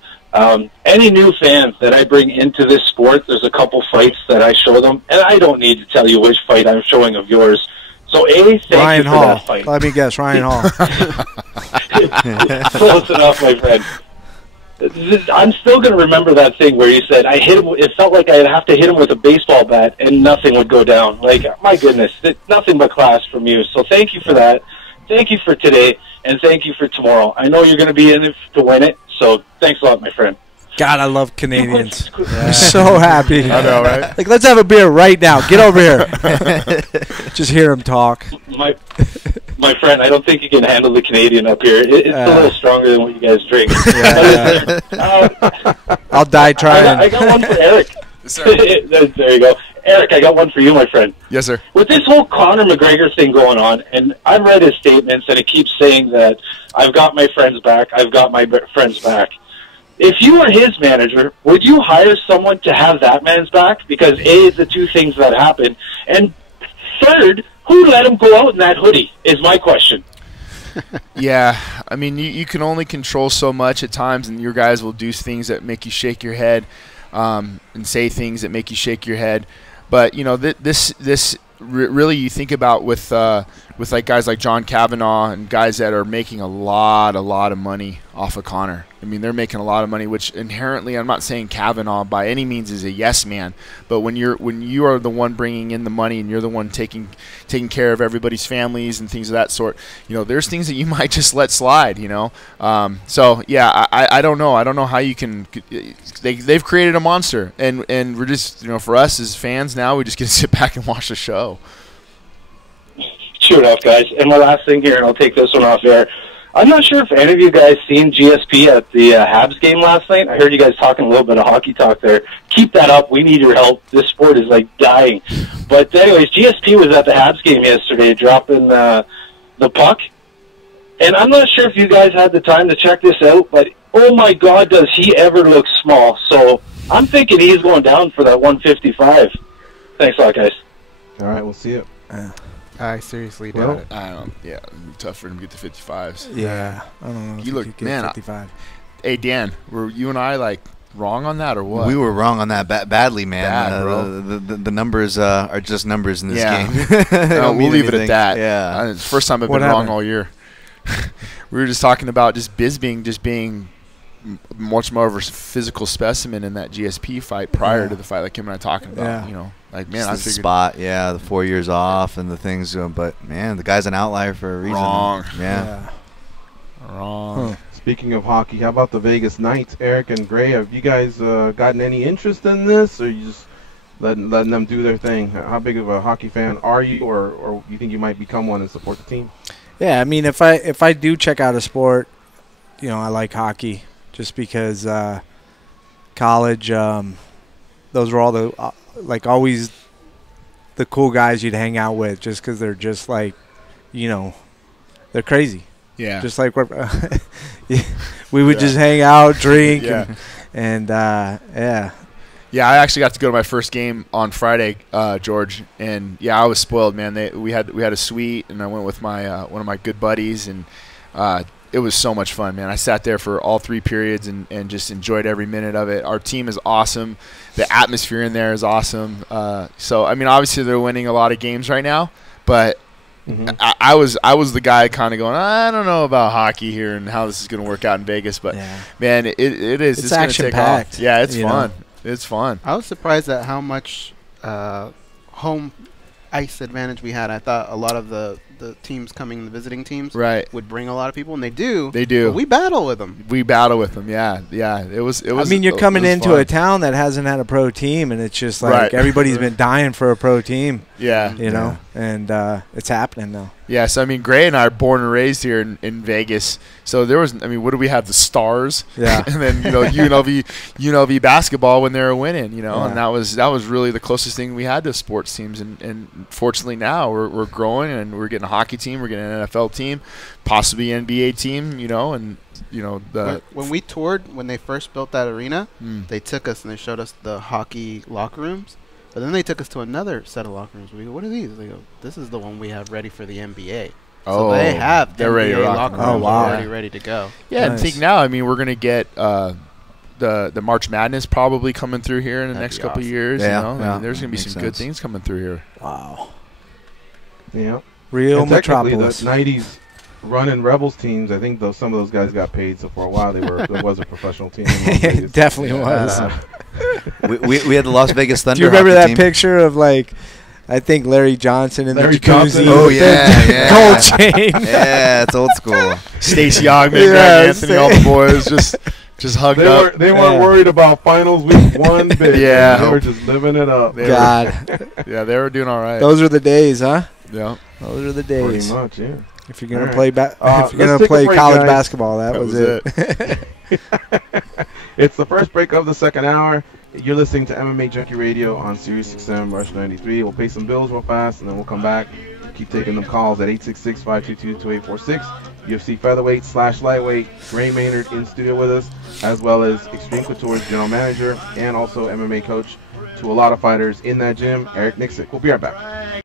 Any new fans that I bring into this sport, there's a couple fights that I show them, and I don't need to tell you which fight I'm showing of yours. So, thank Ryan you for Hall. that fight. Let me guess, Ryan Hall. Close enough, my friend. I'm still going to remember that thing where you said, I hit him. It felt like I'd have to hit him with a baseball bat and nothing would go down. Like, my goodness, nothing but class from you. So thank you for that. Thank you for today, and thank you for tomorrow. I know you're going to be in it to win it, so thanks a lot, my friend. God, I love Canadians. I'm so happy. I know, right? Like, let's have a beer right now. Get over here. Just hear him talk. My friend, I don't think you can handle the Canadian up here. It's a little stronger than what you guys drink. I'll die trying. I got one for Eric. There you go. Eric, I got one for you, my friend. Yes, sir. With this whole Conor McGregor thing going on, and I've read his statements, and it keeps saying that I've got my friends back, I've got my friends back. If you were his manager, would you hire someone to have that man's back? Because A, is the two things that happen. And third, who let him go out in that hoodie is my question. Yeah, I mean, you can only control so much at times, and your guys will do things that make you shake your head and say things that make you shake your head. But, you know, really you think about with like guys like John Kavanaugh and guys that are making a lot of money off of Conor. I mean, they're making a lot of money, which inherently, I'm not saying Kavanaugh by any means is a yes man, but when you are the one bringing in the money and you're the one taking care of everybody's families and things of that sort, you know, there's things that you might just let slide, you know. So yeah, I don't know. I don't know how you can. They've created a monster, and we're just, you know, for us as fans now, we just get to sit back and watch the show. Sure enough, guys. And my last thing here, and I'll take this one off air. I'm not sure if any of you guys seen GSP at the Habs game last night. I heard you guys talking a little bit of hockey talk there. Keep that up. We need your help. This sport is, like, dying. But anyways, GSP was at the Habs game yesterday dropping the puck. And I'm not sure if you guys had the time to check this out, but oh, my God, does he ever look small. So I'm thinking he's going down for that 155. Thanks a lot, guys. All right, we'll see it. I seriously doubt it. I don't. Yeah, it'd be tough for him to get the 55s. Yeah, I don't know. You look, man. 55. Hey, Dan, were you and I like wrong on that or what? We were wrong on that badly, man. Bad, bro. The numbers are just numbers in this game. No, we'll leave it at that. Yeah, it's the first time I've been wrong all year. We were just talking about just Bisping being much more of a physical specimen in that GSP fight prior to the fight, like him and I talking about. You know, like, man, just I the figured spot, the 4 years off and the things, but man, the guy's an outlier for a reason. Wrong. Yeah. Wrong. Speaking of hockey, how about the Vegas Knights, Eric and Gray? Have you guys gotten any interest in this, or you just letting them do their thing? How big of a hockey fan are you, or you think you might become one and support the team? Yeah, I mean, if I do check out a sport, you know, I like hockey just because college, those were all the like always the cool guys you'd hang out with just because they're just like, you know, they're crazy. Yeah. Just like we would just hang out, drink, and yeah. Yeah, I actually got to go to my first game on Friday, George, and yeah, I was spoiled, man. We had a suite, and I went with my one of my good buddies, and it was so much fun, man. I sat there for all 3 periods and just enjoyed every minute of it. Our team is awesome. The atmosphere in there is awesome. So, I mean, obviously they're winning a lot of games right now, but I was the guy kind of going, I don't know about hockey here and how this is going to work out in Vegas, but man, it is. It's action-packed. Yeah, it's fun. It's fun. I was surprised at how much home ice advantage we had. I thought a lot of the teams coming, the visiting teams, would bring a lot of people, and they do. They do. But we battle with them. Yeah. It was. I mean, you're coming into a town that hasn't had a pro team, and it's just like everybody's been dying for a pro team. Yeah. You know, and it's happening now. Yeah, so I mean, Gray and I are born and raised here in Vegas. So there was, I mean, what do we have? The Stars, yeah, and then UNLV basketball when they were winning, you know, and that was really the closest thing we had to sports teams. And fortunately now we're growing and we're getting a hockey team, we're getting an NFL team, possibly an NBA team, you know, and you know when we toured when they first built that arena, they took us and they showed us the hockey locker rooms. But then they took us to another set of locker rooms. We go, what are these? They go, this is the one we have ready for the NBA. So they have they're ready to locker rooms already ready to go. Yeah, and think now, I mean, we're going to get the March Madness probably coming through here in the next couple of years. Yeah, you know? I mean, there's going to be some good things coming through here. Wow. Yeah. Real and metropolis. The 90s running Rebels teams, I think some of those guys got paid. So for a while, there was a professional team. It definitely was. We had the Las Vegas Thunder. Do you remember hockey that team. picture of like, I think Larry Johnson in the jacuzzi? Johnson. Oh yeah, Gold chain. Yeah, it's old school. Stacey Ogman, Greg Anthony, all the boys just hugged up. They weren't worried about finals week one bit. Yeah. They were just living it up. God. Yeah, they were doing all right. Those are the days, huh? Yeah. Those are the days. Pretty much, yeah. If you're gonna All play, right. if you're Let's gonna take a play break, college guys. basketball, that was it. It's the first break of the second hour. You're listening to MMA Junkie Radio on Sirius XM Rush 93. We'll pay some bills real fast, and then we'll come back. Keep taking them calls at 866-522-2846. UFC featherweight / lightweight Gray Maynard in studio with us, as well as Xtreme Couture's general manager and also MMA coach to a lot of fighters in that gym, Eric Nicksick. We'll be right back.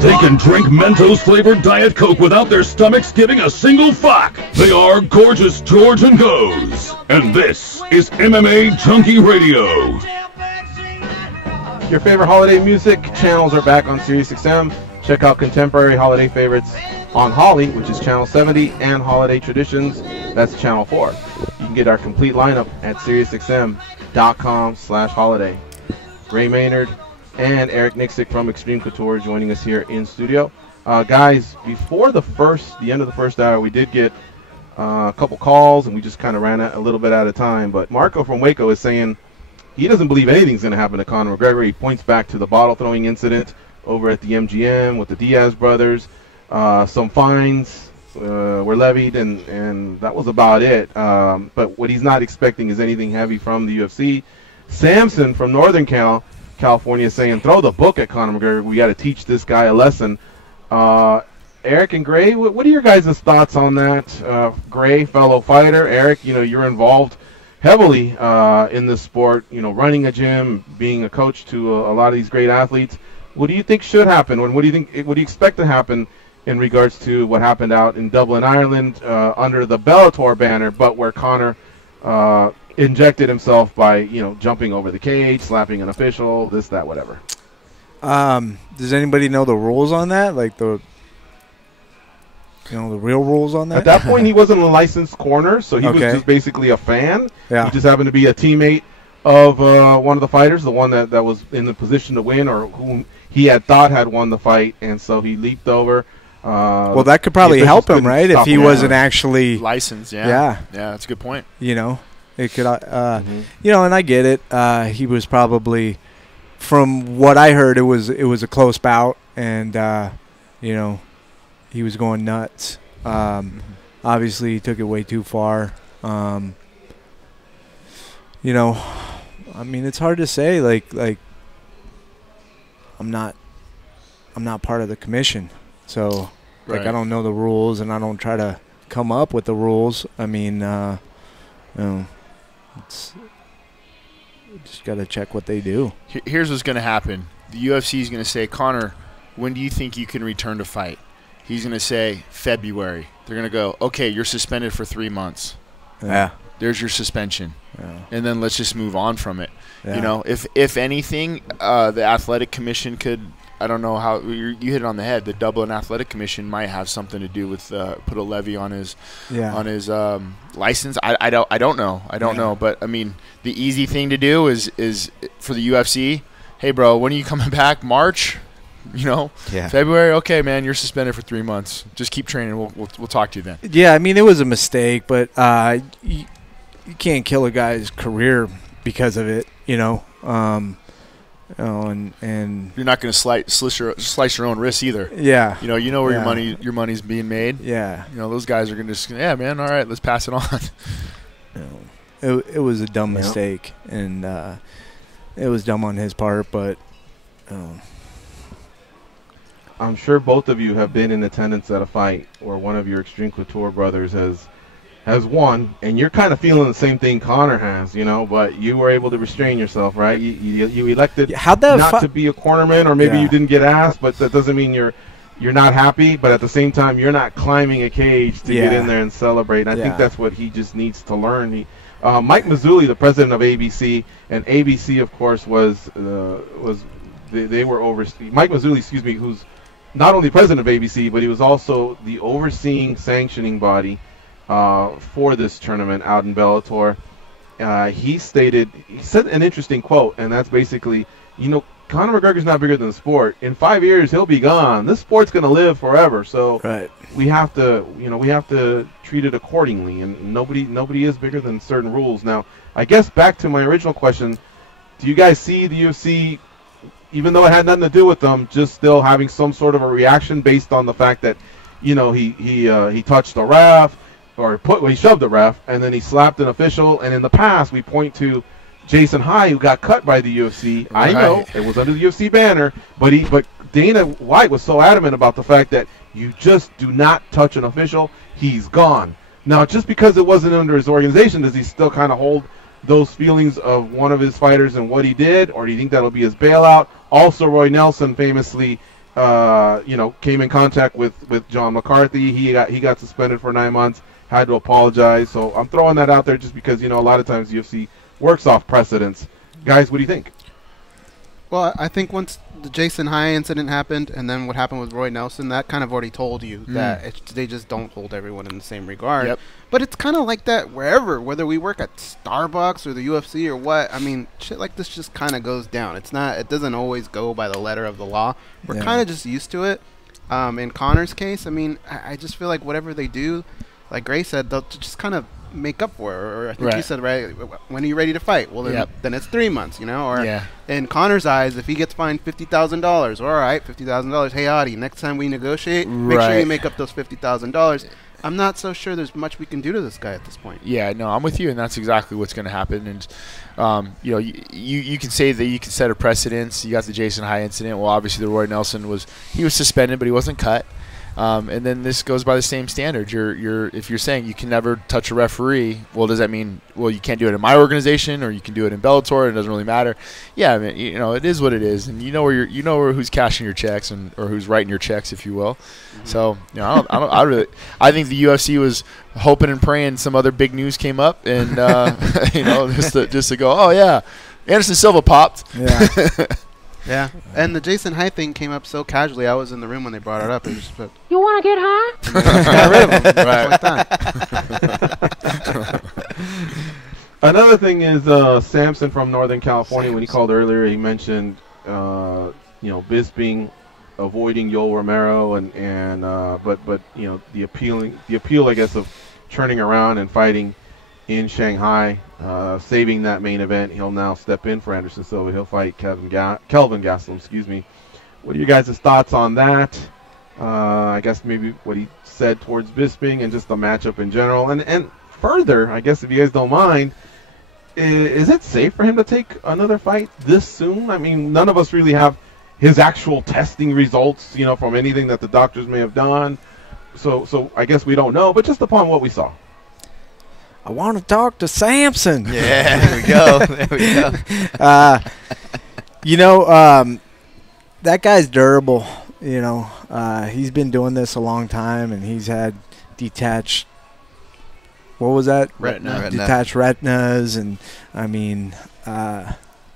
They can drink Mentos-flavored Diet Coke without their stomachs giving a single fuck. They are Gorgeous George and Goes. And this is MMA Junkie Radio. Your favorite holiday music channels are back on SiriusXM. Check out contemporary holiday favorites on Holly, which is channel 70, and holiday traditions, that's channel 4. You can get our complete lineup at SiriusXM.com/holiday. Gray Maynard and Eric Nicksick from Xtreme Couture joining us here in studio. Guys, before the end of the first hour, we did get a couple calls, and we just kind of ran a little bit out of time. But Marco from Waco is saying he doesn't believe anything's going to happen to Conor McGregor. He points back to the bottle throwing incident over at the MGM with the Diaz brothers. Some fines were levied, and that was about it. But what he's not expecting is anything heavy from the UFC. Samson from Northern California is saying, throw the book at Conor McGregor. We got to teach this guy a lesson. Eric and Gray, what are your guys' thoughts on that? Gray, fellow fighter. Eric, you're involved heavily in this sport, running a gym, being a coach to a lot of these great athletes. What do you think should happen? What do you expect to happen in regards to what happened out in Dublin, Ireland, under the Bellator banner, but where Conor injected himself by, jumping over the cage, slapping an official, this, that, whatever. Does anybody know the rules on that? Like the real rules on that? At that point, he wasn't a licensed corner, so he was just basically a fan. Yeah. He just happened to be a teammate of one of the fighters, the one that was in the position to win, or whom he had thought had won the fight, and so he leaped over. Well, that could probably help him, right? If he wasn't actually licensed, yeah, that's a good point. It could, and I get it. He was probably, from what I heard, it was a close bout, and he was going nuts. Obviously, he took it way too far. I mean, it's hard to say. Like, I'm not part of the commission, so I don't know the rules, and I don't try to come up with the rules. I mean, it's just got to check what they do. Here's what's going to happen. The UFC is going to say, Conor, when do you think you can return to fight? He's going to say February. They're going to go, okay, you're suspended for 3 months. Yeah. There's your suspension. Yeah. And then let's just move on from it. Yeah. If anything, the athletic commission could, I don't know how, you hit it on the head. The Dublin Athletic Commission might have something to do with put a levy on his license. I don't know. But I mean, the easy thing to do is for the UFC. Hey, bro, when are you coming back? March? February. Okay, man, you're suspended for 3 months. Just keep training. We'll talk to you then. Yeah, I mean, it was a mistake, but you can't kill a guy's career because of it. And you're not going to slice your own wrists either. Yeah. You know where your money's being made. Yeah. Those guys are going to just, yeah, man, all right, let's pass it on. It was a dumb mistake, and it was dumb on his part, but I'm sure both of you have been in attendance at a fight where one of your Xtreme Couture brothers has won, and you're kind of feeling the same thing Conor has, but you were able to restrain yourself, right? You elected not to be a cornerman, or maybe you didn't get asked, but that doesn't mean you're not happy, but at the same time, you're not climbing a cage to get in there and celebrate. And I think that's what he just needs to learn. Mike Mazzulli, the president of ABC, and ABC, of course, they were overseeing. Mike Mazzulli, who's not only president of ABC, but he was also the overseeing sanctioning body for this tournament out in Bellator. He said an interesting quote, and that's basically, Conor McGregor's not bigger than the sport. In 5 years, he'll be gone. This sport's going to live forever. So we have to treat it accordingly, and nobody is bigger than certain rules. Now, I guess back to my original question, do you guys see the UFC, even though it had nothing to do with them, just still having some sort of a reaction based on the fact that, he touched a ref, or he shoved the ref, and then he slapped an official, and in the past we point to Jason High, who got cut by the UFC. I know it was under the UFC banner, but Dana White was so adamant about the fact that you just do not touch an official. He's gone. Now, just because it wasn't under his organization, does he still kind of hold those feelings of one of his fighters and what he did, or do you think that'll be his bailout? Also, Roy Nelson famously came in contact with John McCarthy. He got suspended for 9 months, had to apologize. So I'm throwing that out there just because, a lot of times UFC works off precedents. Guys, what do you think? Well, I think once the Jason High incident happened and then what happened with Roy Nelson, that kind of already told you that they just don't hold everyone in the same regard. Yep. But it's kind of like that wherever, whether we work at Starbucks or the UFC or what. I mean, shit like this just kind of goes down. It doesn't always go by the letter of the law. We're kind of just used to it. In Conor's case, I mean, I just feel like whatever they do, like Gray said, they'll just kind of make up for it. Or I think you said, right, when are you ready to fight? Well, then it's 3 months, Or in Conor's eyes, if he gets fined $50,000, all right, $50,000. Hey, Adi, next time we negotiate, make sure you make up those $50,000. I'm not so sure there's much we can do to this guy at this point. Yeah, no, I'm with you, and that's exactly what's going to happen. And you can say that you can set a precedence. You got the Jason High incident. Well, obviously the Roy Nelson was suspended, but he wasn't cut. And then this goes by the same standard. If you're saying you can never touch a referee, well, does that mean you can't do it in my organization or you can do it in Bellator? And it doesn't really matter. Yeah, I mean, it is what it is, and who's cashing your checks or who's writing your checks, if you will. So I think the UFC was hoping and praying some other big news came up, and just to go, oh yeah, Anderson Silva popped. Yeah. Yeah, and the Jason High thing came up so casually. I was in the room when they brought it up. It just you want to get high? Got rid of him. Right. Another thing is Samson from Northern California. When he called earlier, he mentioned Bisping avoiding Yoel Romero but the appeal I guess of turning around and fighting in Shanghai, saving that main event. He'll now step in for Anderson Silva. He'll fight Kelvin Gastelum. Excuse me. What are you guys' thoughts on that? I guess maybe what he said towards Bisping and just the matchup in general. And further, I guess if you guys don't mind, is it safe for him to take another fight this soon? I mean, none of us really have his actual testing results, from anything that the doctors may have done. So I guess we don't know, but just upon what we saw. I want to talk to Samson. Yeah, there we go. That guy's durable. He's been doing this a long time, and he's had detached. What was that? Retina. Detached retinas, and I mean,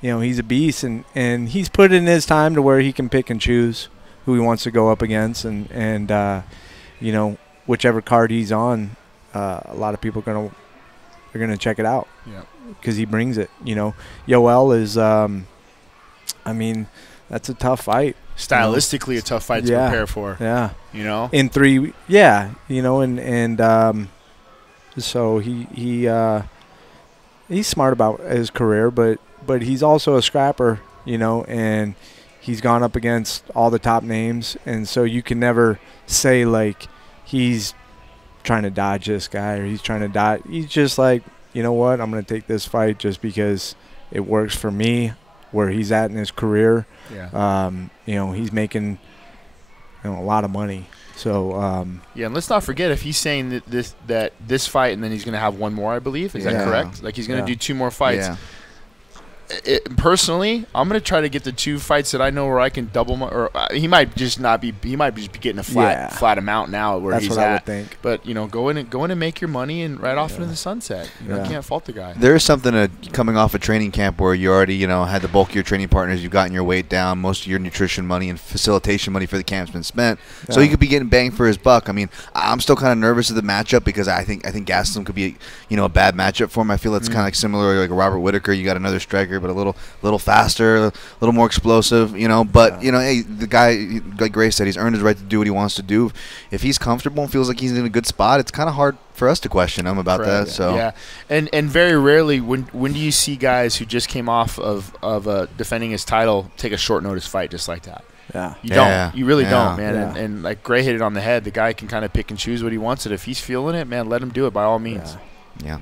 he's a beast, and he's put in his time to where he can pick and choose who he wants to go up against, and whichever card he's on, a lot of people are gonna check it out. Yeah, because he brings it. Yoel is, that's a tough fight. Stylistically, a tough fight to prepare for. Yeah, in 3. Yeah, so he's smart about his career, but he's also a scrapper, and he's gone up against all the top names, and so you can never say like he's trying to dodge this guy or he's trying to dodge. He's just like, you know what, I'm going to take this fight just because it works for me where he's at in his career. Yeah. He's making a lot of money. So and let's not forget, if he's saying that this fight and then he's going to have one more, I believe, is that correct? Like he's going to do 2 more fights. Yeah. Personally, I'm going to try to get the 2 fights that I know where I can double my, or he might just be getting a flat amount now where that's he's what at. I would think. But go in and make your money and right off into the sunset. You can't fault the guy. There is something coming off a training camp where you already had the bulk of your training partners, you've gotten your weight down, most of your nutrition money and facilitation money for the camp's been spent, so you could be getting bang for his buck. I mean, I'm still kind of nervous of the matchup because I think Gastelum could be a bad matchup for him. I feel it's kind of like similar like a Robert Whittaker. You got another striker, but a little faster, a little more explosive, But hey, the guy, like Gray said, he's earned his right to do what he wants to do. If he's comfortable and feels like he's in a good spot, it's kind of hard for us to question him about that. So yeah, and very rarely when do you see guys who just came off of defending his title take a short notice fight just like that? Yeah, you don't. You really don't, man. Yeah. And like Gray hit it on the head. The guy can kind of pick and choose what he wants. It if he's feeling it, man, let him do it by all means. Yeah.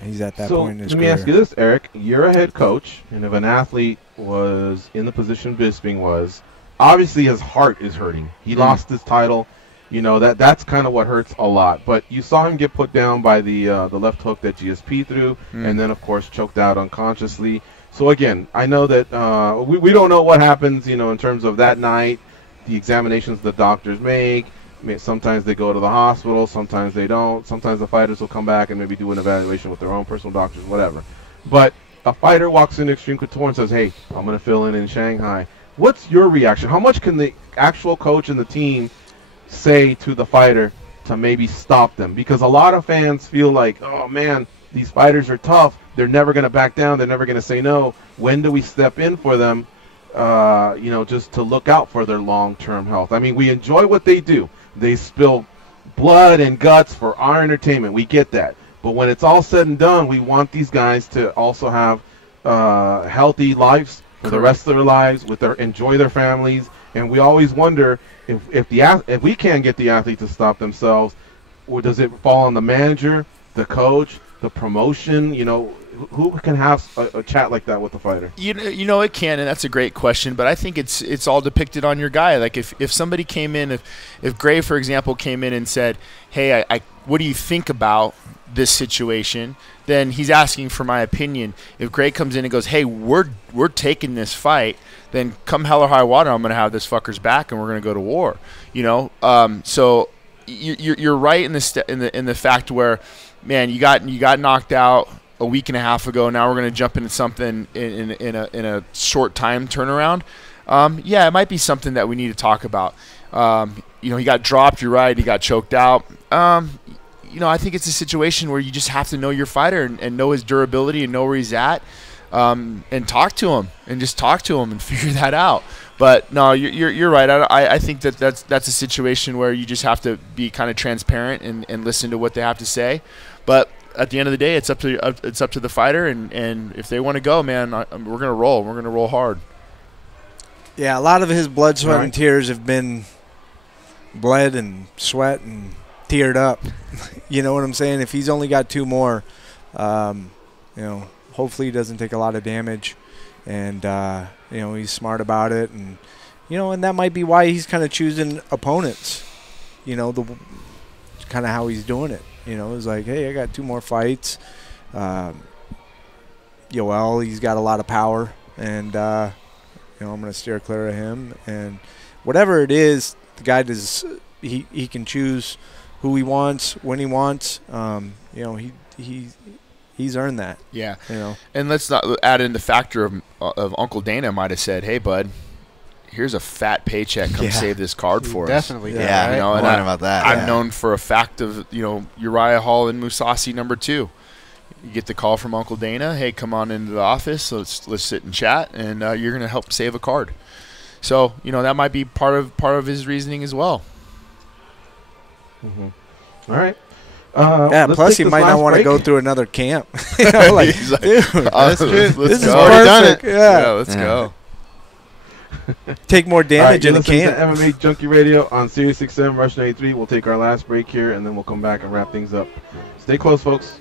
He's at that point in his career. Let me ask you this, Eric. You're a head coach, and if an athlete was in the position Bisping was, obviously his heart is hurting. He lost his title. That's kind of what hurts a lot. But you saw him get put down by the left hook that GSP threw, and then, of course, choked out unconsciously. So, again, I know that we don't know what happens, in terms of that night. the examinations the doctors make. Sometimes they go to the hospital, sometimes they don't. Sometimes the fighters will come back and maybe do an evaluation with their own personal doctors, whatever. But a fighter walks into Xtreme Couture and says, hey, I'm going to fill in Shanghai. What's your reaction? How much can the actual coach and the team say to the fighter to maybe stop them? Because a lot of fans feel like, oh, man, these fighters are tough. They're never going to back down. They're never going to say no. When do we step in for them, just to look out for their long-term health? I mean, we enjoy what they do. They spill blood and guts for our entertainment. We get that. But when it's all said and done, we want these guys to also have healthy lives for the rest of their lives, enjoy their families. And we always wonder if we can't get the athlete to stop themselves, or does it fall on the manager, the coach, the promotion? Who can have a chat like that with the fighter? It can, and that's a great question. But I think it's all depicted on your guy. Like if somebody came in, if Gray, for example, came in and said, "Hey, what do you think about this situation?" Then he's asking for my opinion. If Gray comes in and goes, "Hey, we're taking this fight," then come hell or high water, I'm going to have this fucker's back, and we're going to go to war. So you're right in the fact where, man, you got knocked out a week and a half ago. Now we're going to jump into something in a short time turnaround. It might be something that we need to talk about. He got dropped. You're right. He got choked out. I think it's a situation where you just have to know your fighter and know his durability and know where he's at, and talk to him and figure that out. But no, you're right. I think that's a situation where you just have to be kind of transparent and listen to what they have to say. But at the end of the day, it's up to the fighter, and if they want to go, man, we're gonna roll. We're gonna roll hard. Yeah, a lot of his blood, sweat, and tears have been bled and sweat and teared up. You know what I'm saying? If he's only got 2 more, hopefully he doesn't take a lot of damage, and he's smart about it, and and that might be why he's kind of choosing opponents. The kind of how he's doing it. It's like, hey, I got 2 more fights. Yoel, he's got a lot of power, and I'm going to steer clear of him. And whatever it is, the guy he can choose who he wants, when he wants. He's earned that. Yeah. And let's not add in the factor of Uncle Dana might have said, "Hey, bud, here's a fat paycheck. Come save this card for us." Definitely. Yeah. And about that. I've known for a fact of Uriah Hall and Musasi #2. You get the call from Uncle Dana. Hey, come on into the office. Let's sit and chat, and you're going to help save a card. So that might be part of his reasoning as well. Mm-hmm. All right. Plus he might not want to go through another camp. Dude, that's true. This is perfect. Yeah, let's go. Take more damage in the camp. To MMA Junkie Radio on Sirius XM Rush 93. We'll take our last break here, and then we'll come back and wrap things up. Stay close, folks.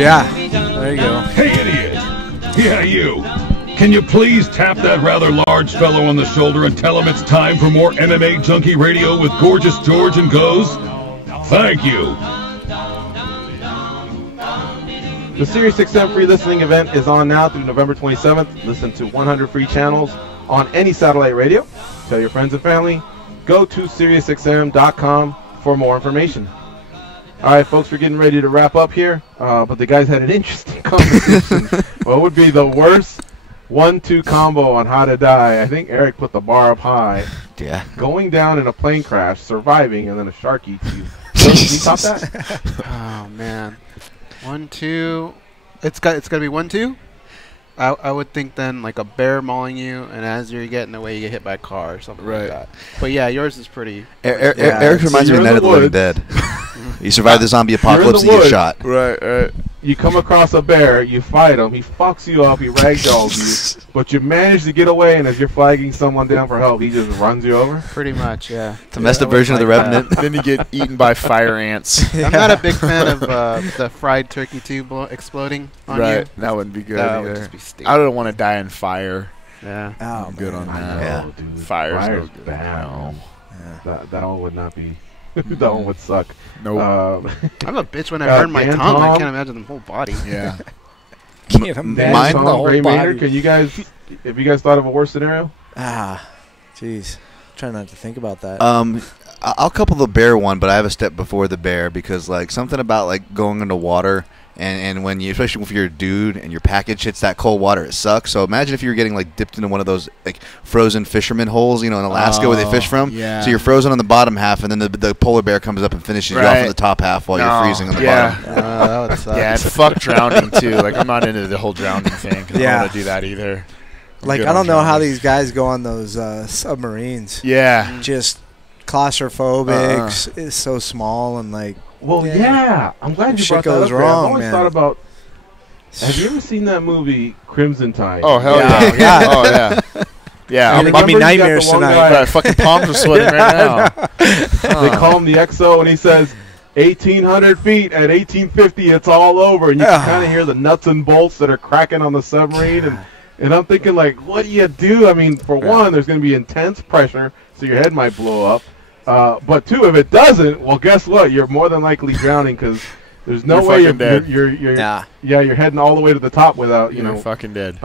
Yeah, there you go. Hey, idiot! Yeah, you. Can you please tap that rather large fellow on the shoulder and tell him it's time for more MMA Junkie Radio with Gorgeous George and Goes? Thank you. The SiriusXM free listening event is on now through November 27th. Listen to 100 free channels on any satellite radio. Tell your friends and family. Go to SiriusXM.com for more information. All right, folks, we're getting ready to wrap up here, but the guys had an interesting conversation. What would be the worst 1-2 combo on how to die? I think Eric put the bar up high. Yeah. Going down in a plane crash, surviving, and then a shark eats you. Can you top that? Oh man, 1-2. It's got to be 1-2. I would think then like a bear mauling you, and as you're getting away, you get hit by a car or something like that. But yeah, yours is pretty. Eric reminds me of Night of the Living Dead. You survive the zombie apocalypse and you get shot. Right. You come across a bear, you fight him, he fucks you up, he ragdolls you, but you manage to get away, and as you're flagging someone down for help, he just runs you over? Pretty much, yeah. It's a messed up version of the Revenant. Then you get eaten by fire ants. I'm not a big fan of the fried turkey tube exploding on you. That wouldn't be good That would either. just be stupid. I don't want to die in fire. Yeah. I'm good on I that. know, dude. Fire's Fire's no good. bad. No. That one would not be. That one would suck. Nope. I'm a bitch when I burn my Dan tongue. I Tom? can't imagine the whole body. Yeah. Can't Dan, imagine Tom, the whole Gray Maynard, body. can you guys, have you guys thought of a worse scenario? Jeez. Try not to think about that. I'll couple the bear one, but I have a step before the bear because like something about like going into water and when you, especially if you're a dude and your package hits that cold water, it sucks. So imagine if you were getting like dipped into one of those like frozen fisherman holes, in Alaska where they fish from. Yeah. So you're frozen on the bottom half, and then the polar bear comes up and finishes you off on the top half while you're freezing on the bottom. That would suck. Yeah, and fuck drowning too. Like I'm not into the whole drowning thing. I don't want to do that either. Like I don't know how these guys go on those submarines. Yeah. Just claustrophobic. It's so small and like. Well, yeah. I'm glad you brought that up. Wrong, I've always man. thought about. Have you ever seen that movie Crimson Tide? Oh hell yeah! Oh yeah. Yeah, And Give me remember you got nightmares the one tonight. guy- My fucking palms are sweating right now. They call him the XO, and he says 1,800 feet at 1850, it's all over, and you can kind of hear the nuts and bolts that are cracking on the submarine, and I'm thinking like, what do you do? I mean, for one, there's going to be intense pressure, so your head might blow up. But two, if it doesn't, well, guess what? You're more than likely drowning because there's no way you're you're heading all the way to the top without You're fucking dead.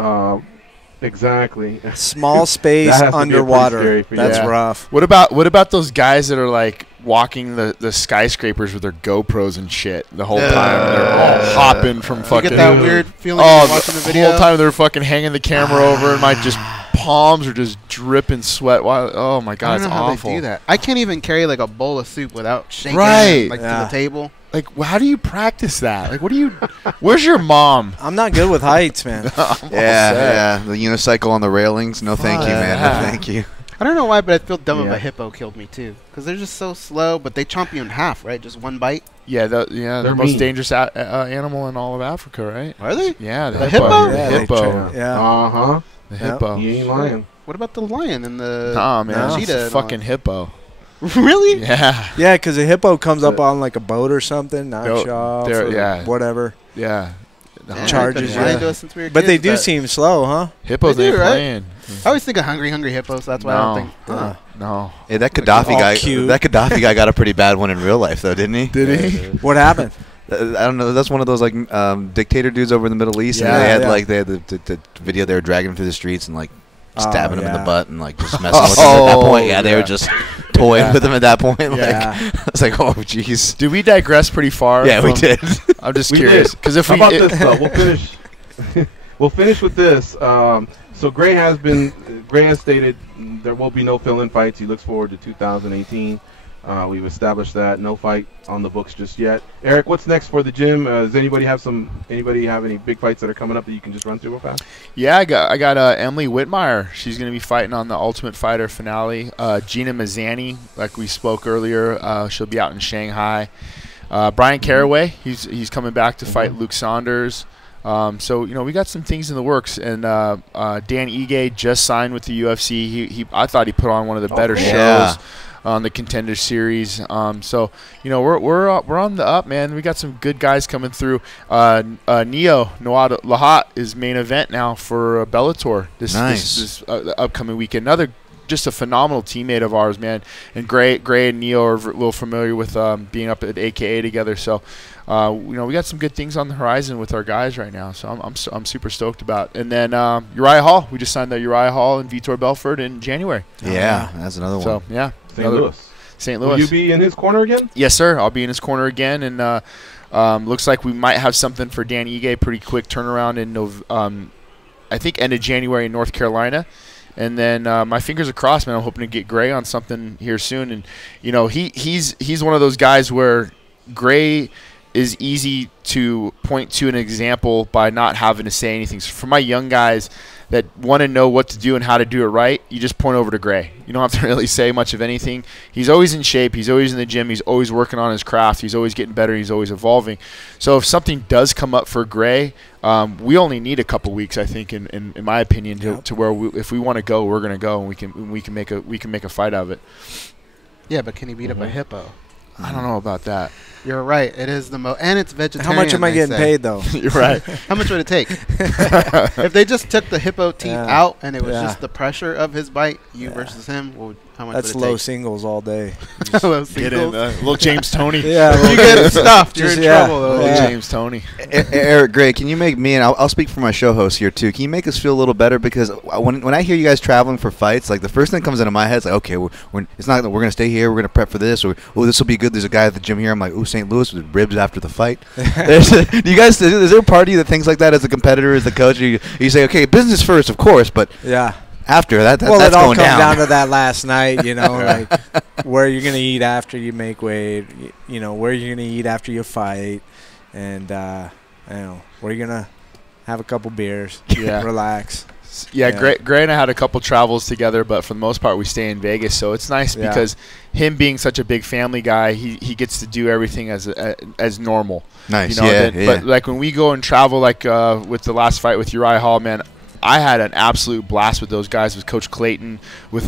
Exactly. Small space That has to be a pretty underwater. scary for you. That's Yeah. rough. What about those guys that are like walking the skyscrapers with their GoPros and shit the whole time? They're all hopping from fucking. You get that weird feeling when you're watching the The video? whole time they're fucking hanging the camera over, and my just palms are just dripping sweat. Oh my god, I it's don't know how awful. they do that. I can't even carry like a bowl of soup without shaking Right. it, like to the table. Like, how do you practice that? Like, what do you? Where's your mom? I'm not good with heights, man. Yeah. The unicycle on the railings. No, thank you, man. No, thank you. I don't know why, but I feel dumb if Yeah. a hippo killed me too, because they're just so slow. But they chomp you in half, right? Just one bite. Yeah, the They're most mean. dangerous animal in all of Africa, right? Are they? Yeah, The hippo? The Yeah, hippo. Yeah. Uh-huh. The Yep. hippo. You ain't lying. What about the lion and the Nah, man, it's cheetah? a and all fucking hippo. that? Really? Yeah, Yeah, because a hippo comes up on like a boat or something, knocks you off, they're- or yeah. whatever. yeah. Yeah, Charges they've been lying you. to us since we were But they kids, do but seem slow, huh? Hippos They ain't do, right? playing. I always think of hungry hippos. So that's why I don't think. No. Hey, that Gaddafi all guy. cute. That Gaddafi guy got a pretty bad one in real life, though, didn't he? Did he? What happened? I don't know. That's one of those like dictator dudes over in the Middle East. Yeah, and they had yeah. the video. They were dragging him through the streets and like stabbing him in the yeah. butt and like just messing with him at that point. Yeah, they were just toying with him at that point. Like, Yeah. I was like, oh jeez. Did we digress pretty far? Yeah, we did. I'm just We curious did. because if How we about this though? We'll finish. We'll finish with this. So Gray has stated there will be no fill-in fights. He looks forward to 2018. We've established that no fight on the books just yet. Eric, what's next for the gym? Does anybody have any big fights that are coming up that you can just run through real fast? Yeah, I got Emily Whitmire. She's going to be fighting on the Ultimate Fighter finale. Gina Mazany, like we spoke earlier, she'll be out in Shanghai. Brian Caraway, he's coming back to fight Luke Saunders. So we got some things in the works, and Dan Ige just signed with the UFC. I thought he put on one of the better shows. on the Contender Series. So we're on the up, man. We got some good guys coming through. Neo Noad Lahat is main event now for Bellator this upcoming weekend. Another just a phenomenal teammate of ours, man. And Gray and Neo are a little familiar with being up at AKA together. So, we got some good things on the horizon with our guys right now. So I'm super stoked about. And then Uriah Hall, we just signed the Uriah Hall and Vitor Belfort in January. Yeah, that's another one. So yeah, St. Louis. St. Louis. Will you be in his corner again? Yes, sir. I'll be in his corner again, and looks like we might have something for Dan Ige. Pretty quick turnaround in I think end of January in North Carolina. And then my fingers are crossed, man. I'm hoping to get Gray on something here soon. And he's one of those guys where Gray is easy to point to an example by not having to say anything. So for my young guys that want to know what to do and how to do it right, you just point over to Gray. You don't have to really say much of anything. He's always in shape. He's always in the gym. He's always working on his craft. He's always getting better. He's always evolving. So if something does come up for Gray, we only need a couple weeks, I think, in my opinion, to where if we want to go, we're going to go, and we can make a fight out of it. Yeah, but can he beat up a hippo? I don't know about that. You're right. It is the most, and it's vegetarian. How much am I getting paid, though? You're right. How much would it take? If they just took the hippo teeth out and it was just the pressure of his bite, you versus him, how much That's would it take? low singles all day. Low singles. Get in, little James Toney. Yeah, you get stuffed, you're in trouble. Little James Toney. Eric, Gray, can you make me, and I'll speak for my show host here too, can you make us feel a little better? Because when I hear you guys traveling for fights, like the first thing that comes into my head is like, okay, we're going to stay here, we're going to prep for this, or this will be good. There's a guy at the gym here. I'm like, St. Louis with ribs after the fight. Is there a part of you that thinks like that as a competitor, as the coach? You say, okay, business first, of course, but after that, that's going down. Well, it all comes down to that last night, like where you're going to eat after you make weight, where you're going to eat after you fight, and where you're going to have a couple beers, relax. Yeah, Gray and I had a couple travels together, but for the most part, we stay in Vegas. So it's nice because him being such a big family guy, he gets to do everything as normal. Nice, But like when we go and travel, like with the last fight with Uriah Hall, man, I had an absolute blast with those guys, with Coach Clayton, with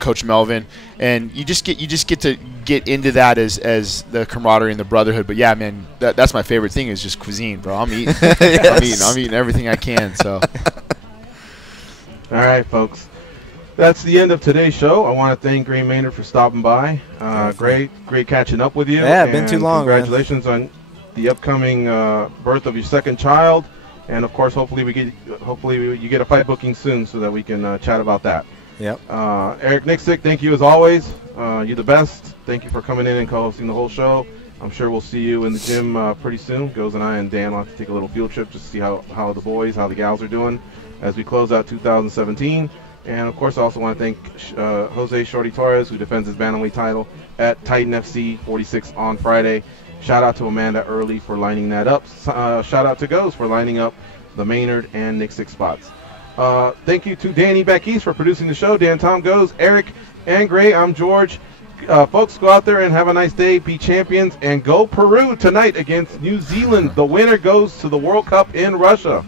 Coach Melvin, and you just get to get into that as the camaraderie and the brotherhood. But yeah, man, that's my favorite thing is just cuisine, bro. I'm eating, I'm eating everything I can. So. All right, folks. That's the end of today's show. I want to thank Gray Maynard for stopping by. Great catching up with you. Yeah, been too long. Congratulations on the upcoming birth of your second child, and of course, hopefully you get a fight booking soon so that we can chat about that. Yep. Eric Nicksick, thank you as always. You're the best. Thank you for coming in and co-hosting the whole show. I'm sure we'll see you in the gym pretty soon. Goes and I and Dan will have to take a little field trip just to see how the boys, how the gals are doing as we close out 2017. And of course, I also want to thank Jose Shorty Torres, who defends his bantamweight title at Titan FC 46 on Friday. Shout out to Amanda Early for lining that up. Shout out to Goes for lining up the Maynard and Nicksick spots. Thank you to Danny back east for producing the show. Dan, Tom, Goes, Eric, and Gray. I'm George. Folks, go out there and have a nice day. Be champions and go Peru tonight against New Zealand. The winner goes to the World Cup in Russia.